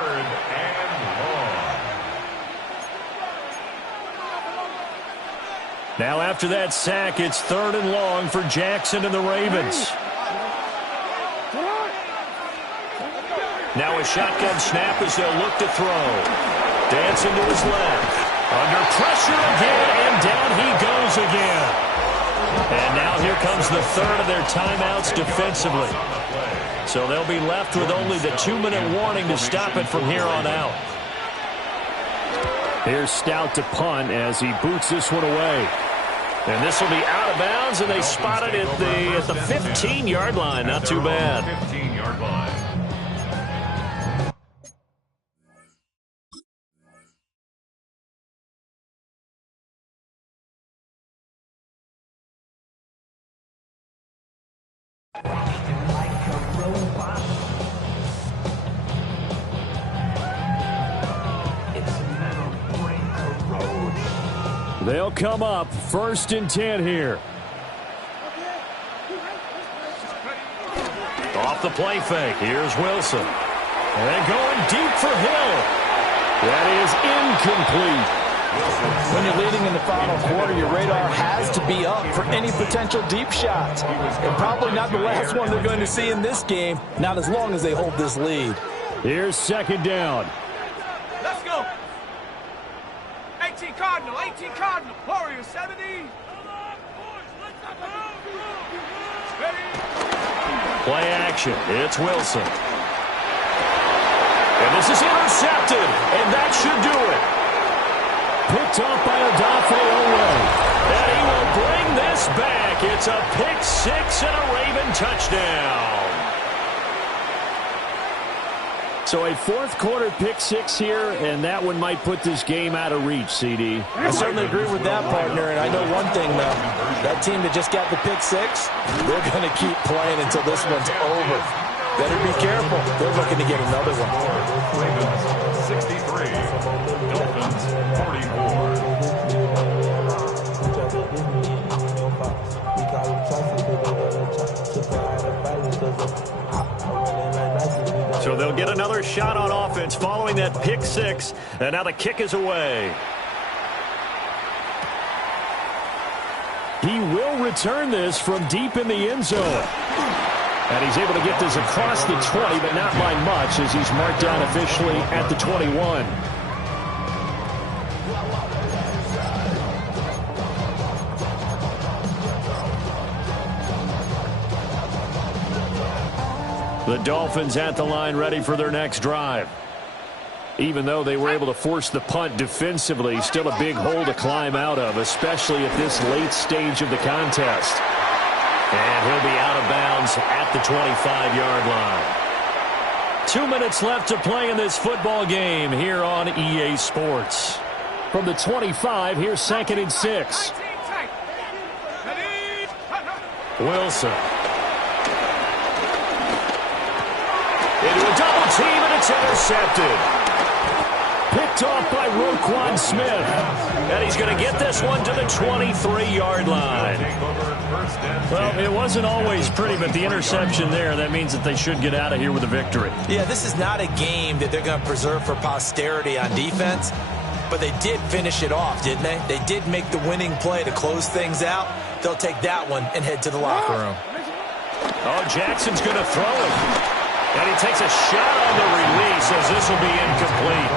Now after that sack, it's 3rd and long for Jackson and the Ravens. Now a shotgun snap as they'll look to throw. Dancing to his left. Under pressure again, and down he goes again. And now here comes the 3rd of their timeouts defensively. So they'll be left with only the 2-minute warning to stop it from here on out. Here's Stout to punt as he boots this one away. And this will be out of bounds, and they spot it at the 15-yard line. Not too bad. 15-yard line. They'll come up 1st and 10 here. Off the play fake. Here's Wilson. And going deep for Hill. That is incomplete. When you're leading in the final quarter, your radar has to be up for any potential deep shots. And probably not the last one they're going to see in this game, not as long as they hold this lead. Here's 2nd down. Let's go. 18 Cardinal, 18 Cardinal. Warriors, 70. Play action. It's Wilson. And this is intercepted. And that should do it. Picked off by Odafe Oweh. And he It's back. It's a pick six and a Raven touchdown. So a fourth quarter pick six here, and that one might put this game out of reach, CD. I certainly agree with that, partner, and I know one thing, though. That team that just got the pick six, they're going to keep playing until this one's over. Better be careful. They're looking to get another one. Ravens 63, Dolphins 44. So they'll get another shot on offense following that pick six, and now the kick is away. He will return this from deep in the end zone. And he's able to get this across the 20, but not by much as he's marked down officially at the 21. The Dolphins at the line ready for their next drive. Even though they were able to force the punt defensively, still a big hole to climb out of, especially at this late stage of the contest. And he'll be out of bounds at the 25-yard line. 2 minutes left to play in this football game here on EA Sports. From the 25, here's 2nd and 6. Wilson. Into a double team, and it's intercepted. Picked off by Roquan Smith. And he's going to get this one to the 23-yard line. Well, it wasn't always pretty, but the interception there, that means that they should get out of here with a victory. Yeah, this is not a game that they're going to preserve for posterity on defense, but they did finish it off, didn't they? They did make the winning play to close things out. They'll take that one and head to the locker room. Oh, Jackson's going to throw it. And he takes a shot on the release as this will be incomplete.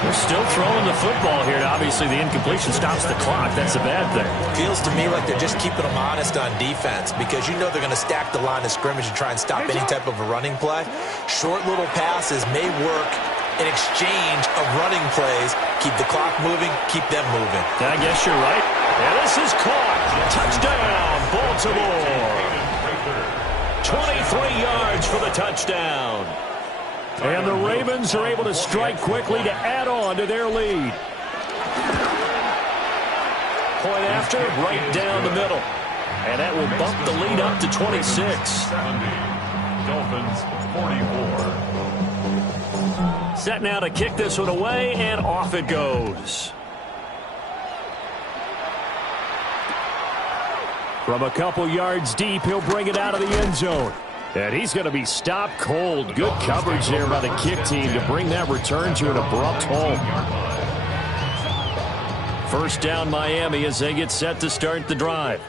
They're still throwing the football here. Obviously, the incompletion stops the clock. That's a bad thing. Feels to me like they're just keeping them honest on defense because you know they're going to stack the line of scrimmage and try and stop any type of a running play. Short little passes may work in exchange of running plays. Keep the clock moving, keep them moving. I guess you're right. And this is caught. Touchdown, Baltimore. 23 yards for the touchdown. And the Ravens are able to strike quickly to add on to their lead. Point after, right down the middle. And that will bump the lead up to 26. 70, Dolphins 44. Set now to kick this one away, and off it goes. From a couple yards deep, he'll bring it out of the end zone. And he's going to be stopped cold. Good coverage there by the kick team to bring that return to an abrupt halt. First down, Miami, as they get set to start the drive.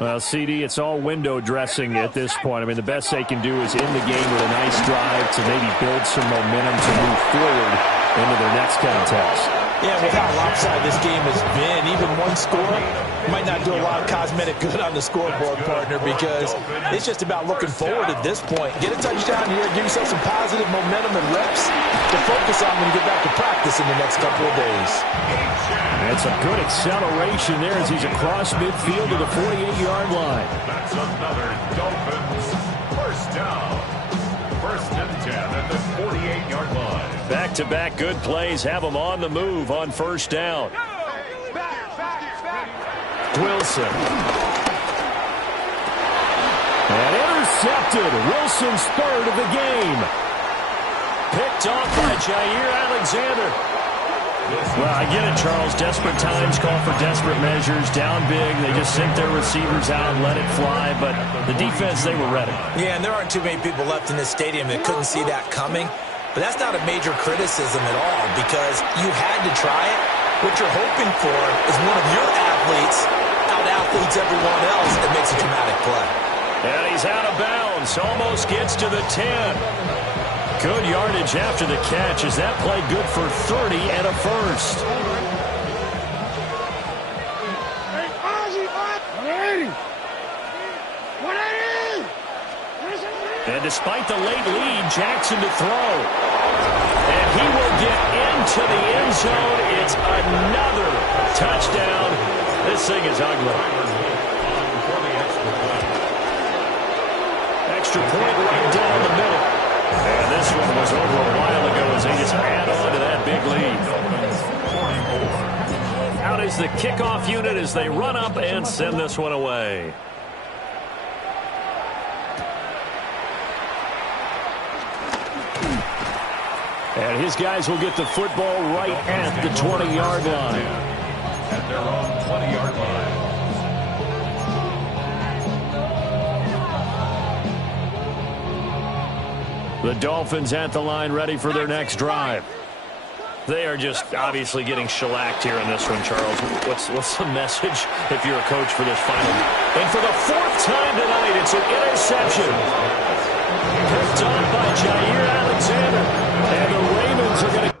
Well, CD, it's all window dressing at this point. I mean, the best they can do is end the game with a nice drive to maybe build some momentum to move forward into their next contest. Yeah, with how lopsided this game has been, even one score might not do a lot of cosmetic good on the scoreboard, partner, because it's just about looking forward at this point. Get a touchdown here, give yourself some positive momentum and reps to focus on when you get back to practice in the next couple of days. That's a good acceleration there as he's across midfield to the 48-yard line. That's another Dolphins first down. First and 10 at the 48-yard line. Back-to-back good plays have them on the move on first down. Wilson. And intercepted. Wilson's third of the game. Picked off by Jair Alexander. Well, I get it, Charles. Desperate times call for desperate measures. Down big, they just sent their receivers out and let it fly. But the defense, they were ready. Yeah, and there aren't too many people left in this stadium that couldn't see that coming. But that's not a major criticism at all because you had to try it. What you're hoping for is one of your athletes out-athletes everyone else that makes a dramatic play. And he's out of bounds. Almost gets to the 10. Good yardage after the catch as that play good for 30 and a first. And despite the late lead, Jackson to throw. And he will get into the end zone. It's another touchdown. This thing is ugly. was over a while ago as they just add on to that big lead. Out is the kickoff unit as they run up and send this one away. And his guys will get the football right at the 20-yard line. At their own 20-yard line. The Dolphins at the line, ready for their next drive. They are just obviously getting shellacked here in this one, Charles. What's the message if you're a coach for this final? And for the fourth time tonight, it's an interception. Picked on by Jair Alexander. And the Ravens are going to...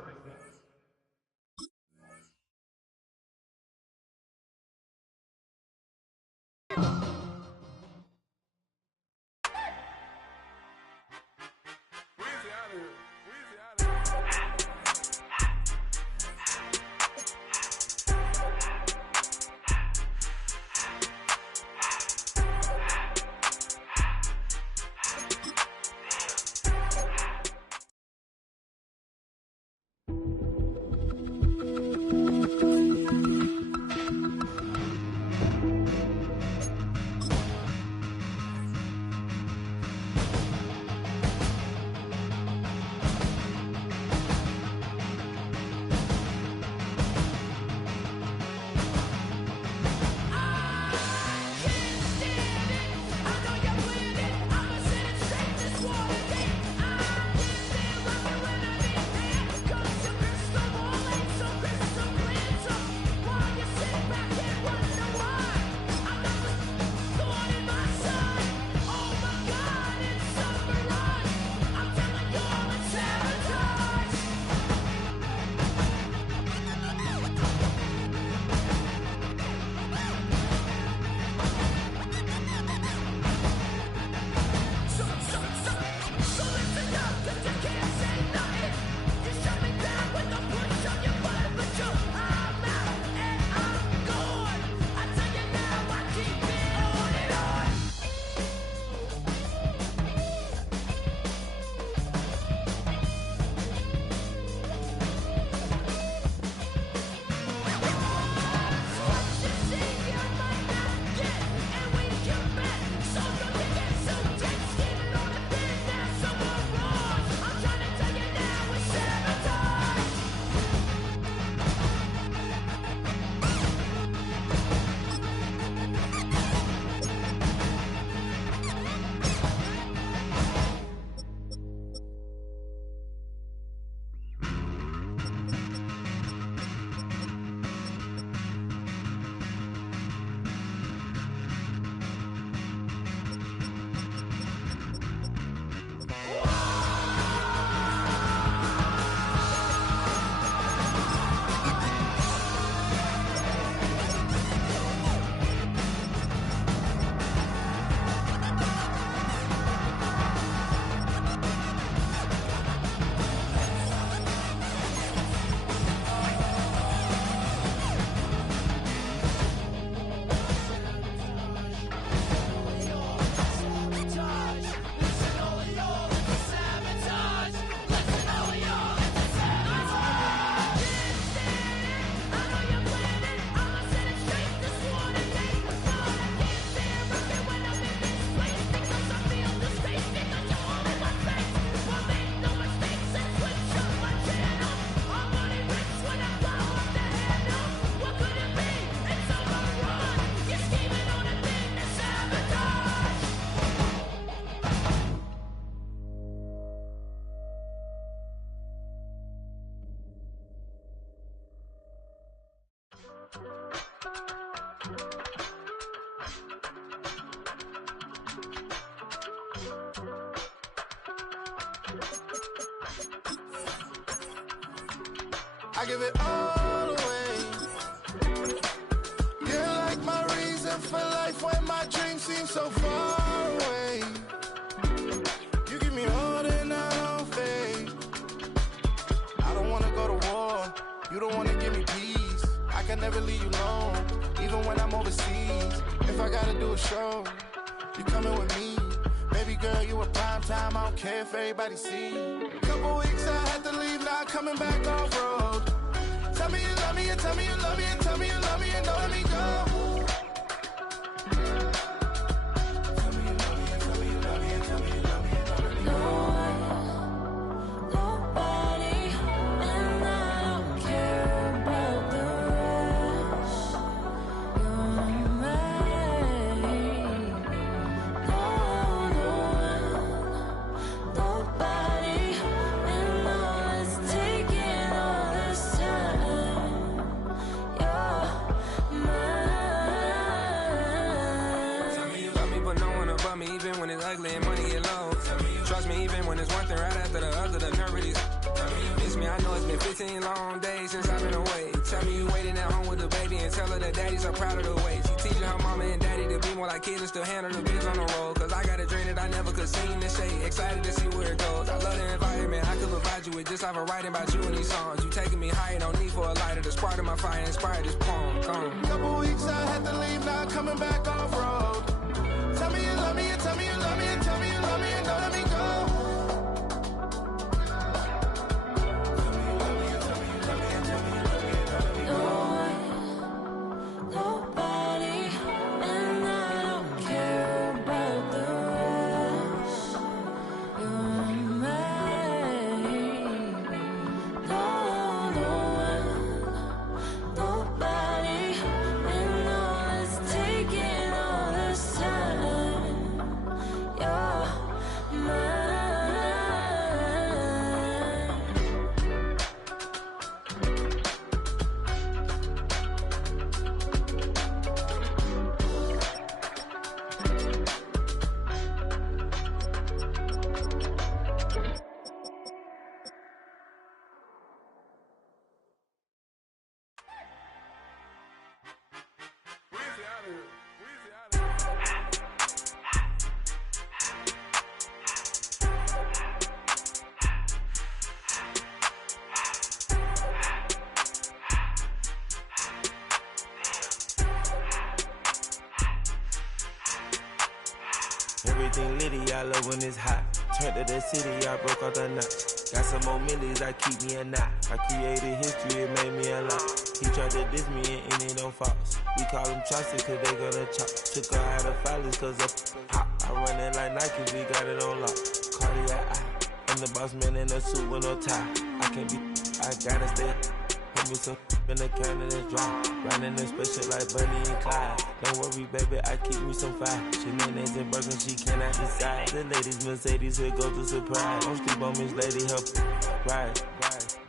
I give it all away. You're like my reason for life when my dreams seem so far away. You give me all and I don't fade. I don't wanna go to war. You don't wanna give me peace. I can never leave you alone, even when I'm overseas. If I gotta do a show, you coming with me. Baby girl, you a prime time, I don't care if everybody see you. Couple weeks I had to leave, now coming back off road. Tell me you love me, and tell me you love me, and tell me you love me, and don't let me go. Long days since I've been away. Tell me you waiting at home with the baby and tell her that daddy's so proud of the way. She teaching her mama and daddy to be more like kids and still handle the biz on the road. Cause I got a dream that I never could sing to say. Excited to see where it goes. I love the environment. I could provide you with just off of writing about you in these songs. You taking me higher, no need for a lighter. The spark of my fire inspired this poem. Couple weeks I had to leave, now coming back off road. Tell me you love me, and tell me you love me, and tell me you love me, and don't let me go. Everything litty, I love when it's hot. Turned to the city, I broke out the knot. Got some more millies, I keep me a knot. I created history, it made me a lot. He tried to diss me and it don't false. We call them chopsticks cause they gonna chop. Took her out of filers cause of hot. I run it like Nike, we got it on lock. Cardiac eye. I'm the boss man in a suit with no tie. I can't be, I gotta stay. Put me some in the can and it's dry. Riding in special like Bunny and Clyde. Don't worry, baby, I keep me some fire. Shenanigans and Birkin, she cannot decide. The ladies Mercedes, here go to surprise. Don't sleep on Miss Lady, help ride.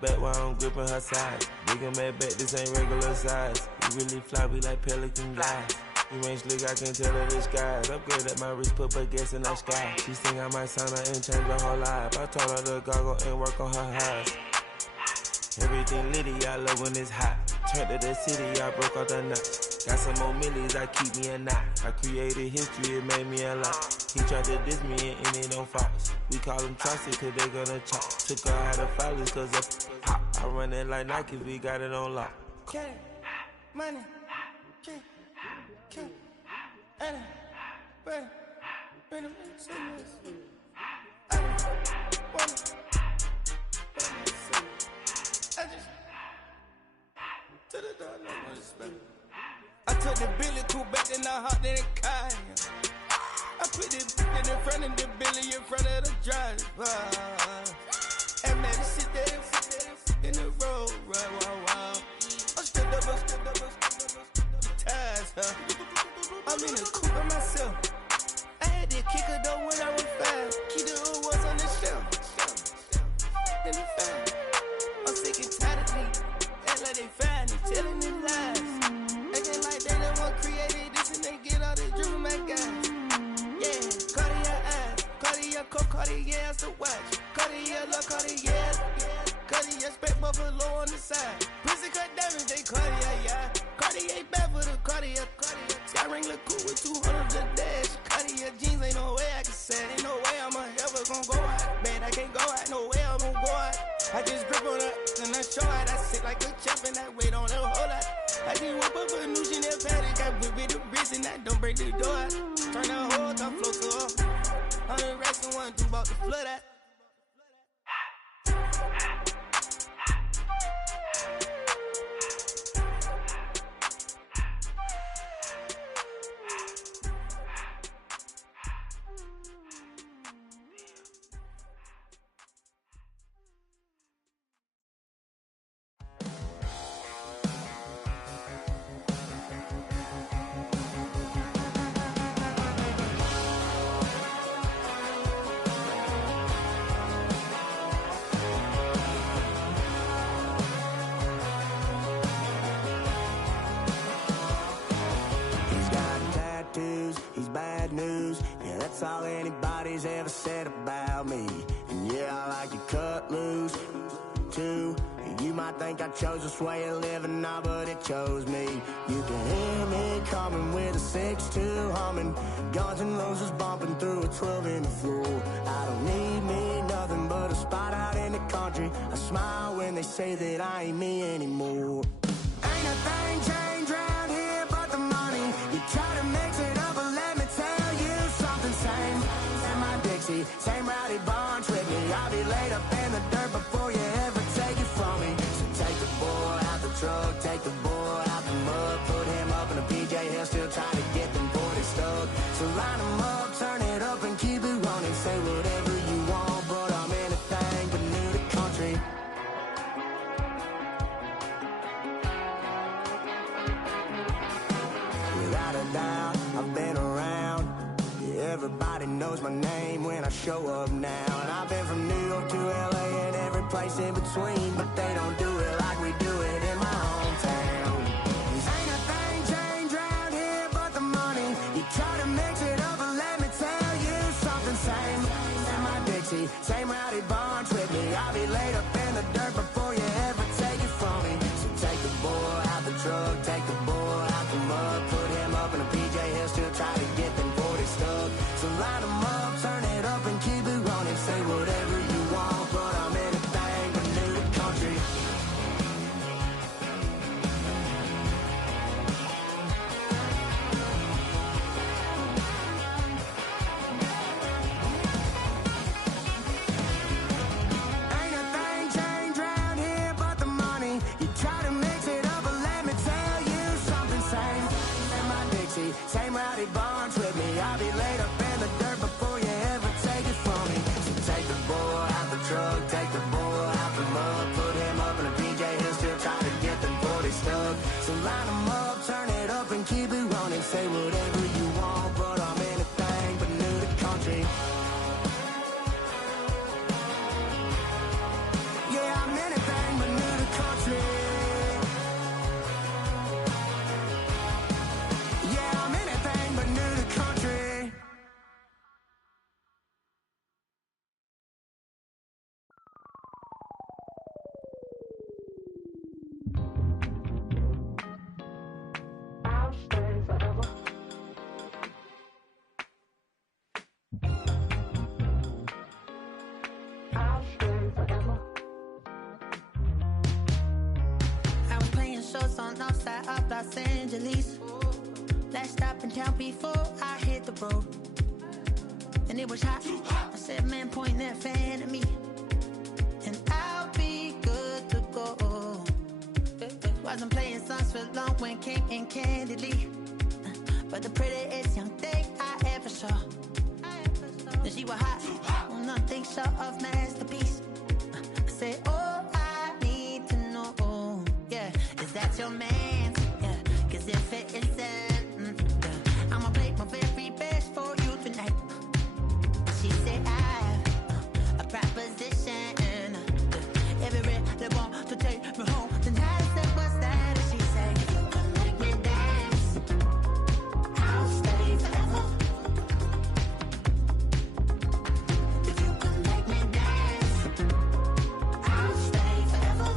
Back while I'm gripping her side. Big and mad back, this ain't regular size. We really fly, we like pelican guys. You ain't slick, I can tell her the skies. Upgrade at my wrist, put baguettes in the sky. She think I might sign her and change her whole life. I told her to goggle and work on her highs. Everything litty, I love when it's hot. Turned to the city, I broke out the knot. Got some more millies, I keep me a knot. I created history, it made me a lot. He tried to diss me and it don't false. We call them chopsticks cause they gonna chop. Took her out of filers cause of hot. I run it like Nike, we got it on lock. Cash, money, Anna, bread, I took the Billy Cool back and I hopped in the car. I put it in front of the Billy in front of the driver. And man, sit there in the road, wow. I stood up, ties, huh? I'm in the coupe by myself. I had that kicker though when I was 5. Key the hood was on the shelf. In the fan. I'm sick and tired of me. Act like they find it, telling them lies. Acting like they the one created this and they get all this driven my guys. Yeah, Cartier eyes, Cartier coat, Cartier as the watch. Cartier look, Cartier, Cartier spec buffalo on the side. Pussy cut diamonds, they Cartier, yeah. Cartier bad for the Cartier. Sky ring look cool with 200 the dash. Cartier jeans, ain't no way I can say. Ain't no way I'm ever gonna go out. Man, I can't go out, no way I'm gonna go out. I just grip on her and I show out. I sit like a champ and I wait on her whole lot. I just whip up a new Chanel paddock. I whip with the wrist and I don't break the door out. Turn the whole top float to her. 100 racks and one, two about to flood that. Bad news, yeah, that's all anybody's ever said about me. And yeah, I like to cut loose, too. You might think I chose this way of living, nah, but it chose me. You can hear me coming with a 6-2 humming, Guns N' Roses bumping through a 12 in the floor. I don't need me nothing but a spot out in the country. I smile when they say that I ain't me anymore. Ain't a thing changed round here but the money. You try to mix it up, but let me tell you something. Same in my Dixie, same rowdy bunch with me. I'll be laid up in the dirt before you ever take it from me. So take the boy out the truck, take the boy out the mud, put him up in a PJ, he'll still try to get them 40 stuck. So line him up, turn it up and keep it running. Say whatever you want, but I'm anything but new to country. Without a doubt, I've been around. Yeah, everybody knows my name when I show up now. And I've been from New York to LA and every place in between, but they don't do it like we do it in my hometown. Ain't a thing changed round here but the money. You try to mix it up, but let me tell you something. Same in my Dixie, same rowdy bunch with me. I'll be laid up in the dirt before you ever take it from me. So take the boy out the truck, take the boy out the mud, put him up in a PJ, he'll still try to get them 40 stuck. So line him up, turn it up and keep it running. Say whatever you want, but I'm anything but new to country. Ain't a thing changed round here but the money. You try to mix it up, but let me tell you something. Same in my Dixie, same rowdy bunch with me. I'll be laid up in the dirt before you ever take it from me. So take the boy out the truck, take the boy out the mud, put him up in a PJ, he'll still try to get them 40 stuck. So line him up, turn it up and keep it running. Say whatever you want, but I'm anything but new to country. Yeah, I'm anything but new to country. Yeah, I'm anything but new to country. I'll stay forever. I'll stay forever. I was playing shows on outside of Los Angeles. Last stop in town before I hit the road. And it was hot. I said, man, point that fan at me. And I'll be good to go. Wasn't playing songs for long when came in candidly. But the prettiest young thing I ever saw. And she was hot. Well, nothing short of masterpiece. I said, oh, I need to know. Yeah, is that your man? Yeah, cause if it isn't, yeah, I'ma play my very best for you tonight. She said, I have a proposition. If you really want to take me home tonight, I said, what's that? And she said, you can make me dance. I'll stay forever. If you can make me dance, I'll stay forever.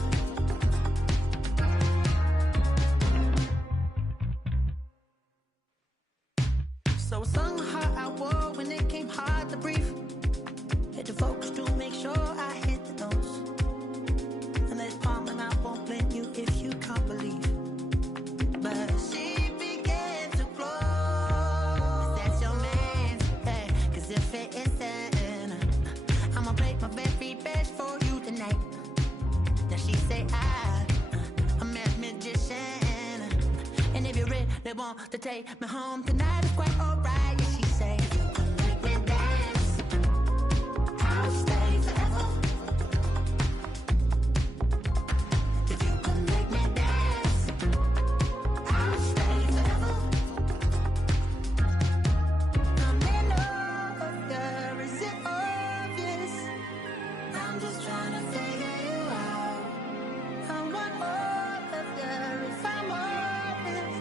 So I sung the heart I wore when it came hard to breathe. Hit the focus to make sure I hit the notes. And let's palm and I won't blame you if you can't believe. But she began to flow. That's your man, hey, cause if it is They want to take me home tonight. It's quite alright. Yeah, she say, if you can make me dance, I'll stay forever. If you can make me dance, I'll stay forever. I'm in love with her, is it obvious? I'm just trying to figure you out. I want all of you if I'm honest.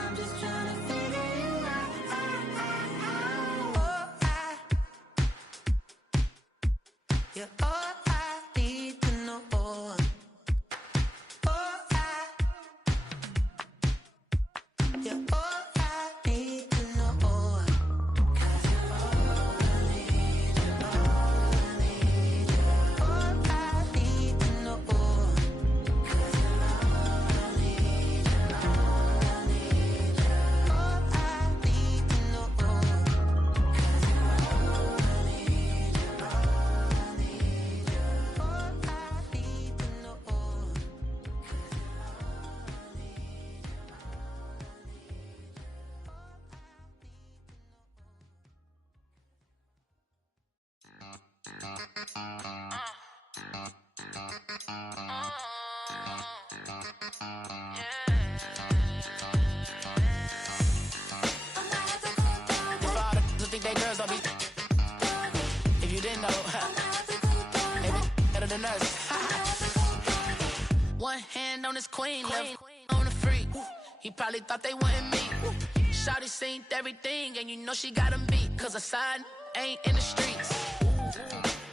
I'm just trying to figure you out. You're all I need to know. You're all I need to know. 'Cause you're all I need, you're all I need, you're all I need to know. 'Cause you're all I need, you're all I need, you're all I need to know. 'Cause you're all I need, you're all I need, you're all I need to know. 'Cause you're all I need, If all the think they girls don't be, if you didn't know, they be better than us. One hand on his queen, left on the freak. He probably thought they wouldn't meet. Shawty seen everything, and you know she got him beat. 'Cause her side ain't in the streets.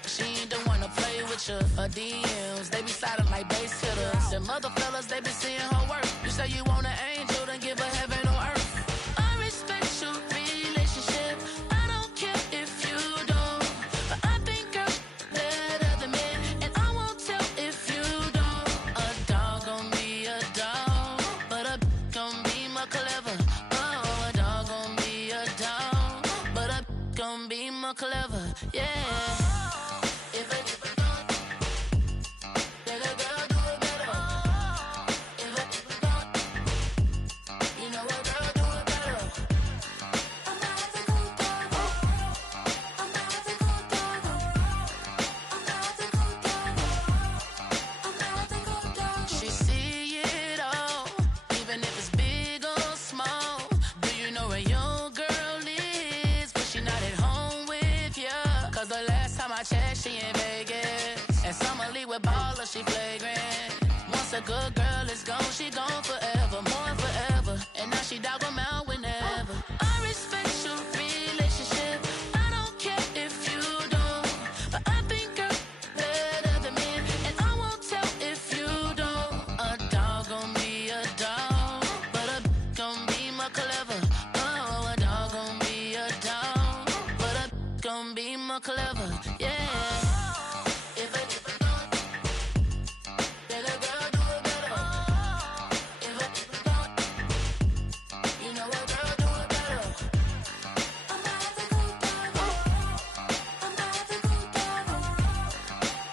She ain't the one to play with you. Her DMs, they be sliding like bass hitters. And mother fellas, they be seeing her work. You say you want an angel, then give her heaven on earth. I respect your relationship. I don't care if you don't. But I think girls better than men. And I won't tell if you don't. A dog gon' be a dog, but a gon' be more clever. Oh, a dog gon' be a dog, but a gon' be more clever. Yeah. If a dog, let a girl do it better. If a dog, you know a girl do it better. I'm not the good dog. I'm not the good dog. I'm not the good dog. I'm not the good dog. She see it all, even if it's big or small. Do you know where your girl is? But she not at home with ya. 'Cause the last time I checked, she in Vegas. And Summer Lee with Baller, she flagrant. Once a good girl is gone, she gone forever, more than forever. And now she dog 'em out whenever. I respect your relationship. I don't care if you don't. But I think girls better than men. And I won't tell if you don't. A dog gon' be a dog, but a gon' be more clever. Oh, a dog gon' be a dog, but a gon' be more clever. Yeah. If a dog, let a girl do it better. If a dog, you know a girl do it better. I'm not the good dog. I'm not the good dog.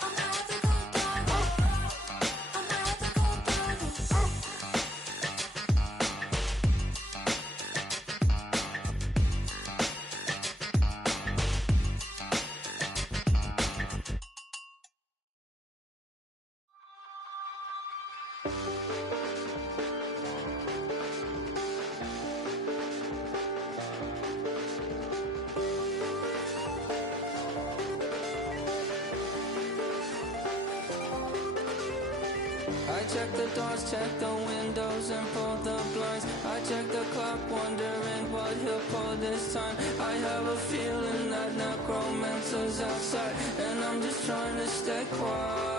I'm not the good dog. I'm not the good dog. I check the doors, check the windows, and pull the blinds. I check the clock, wondering what he'll pull this time. I have a feeling that necromancer's outside, and I'm just trying to stay quiet.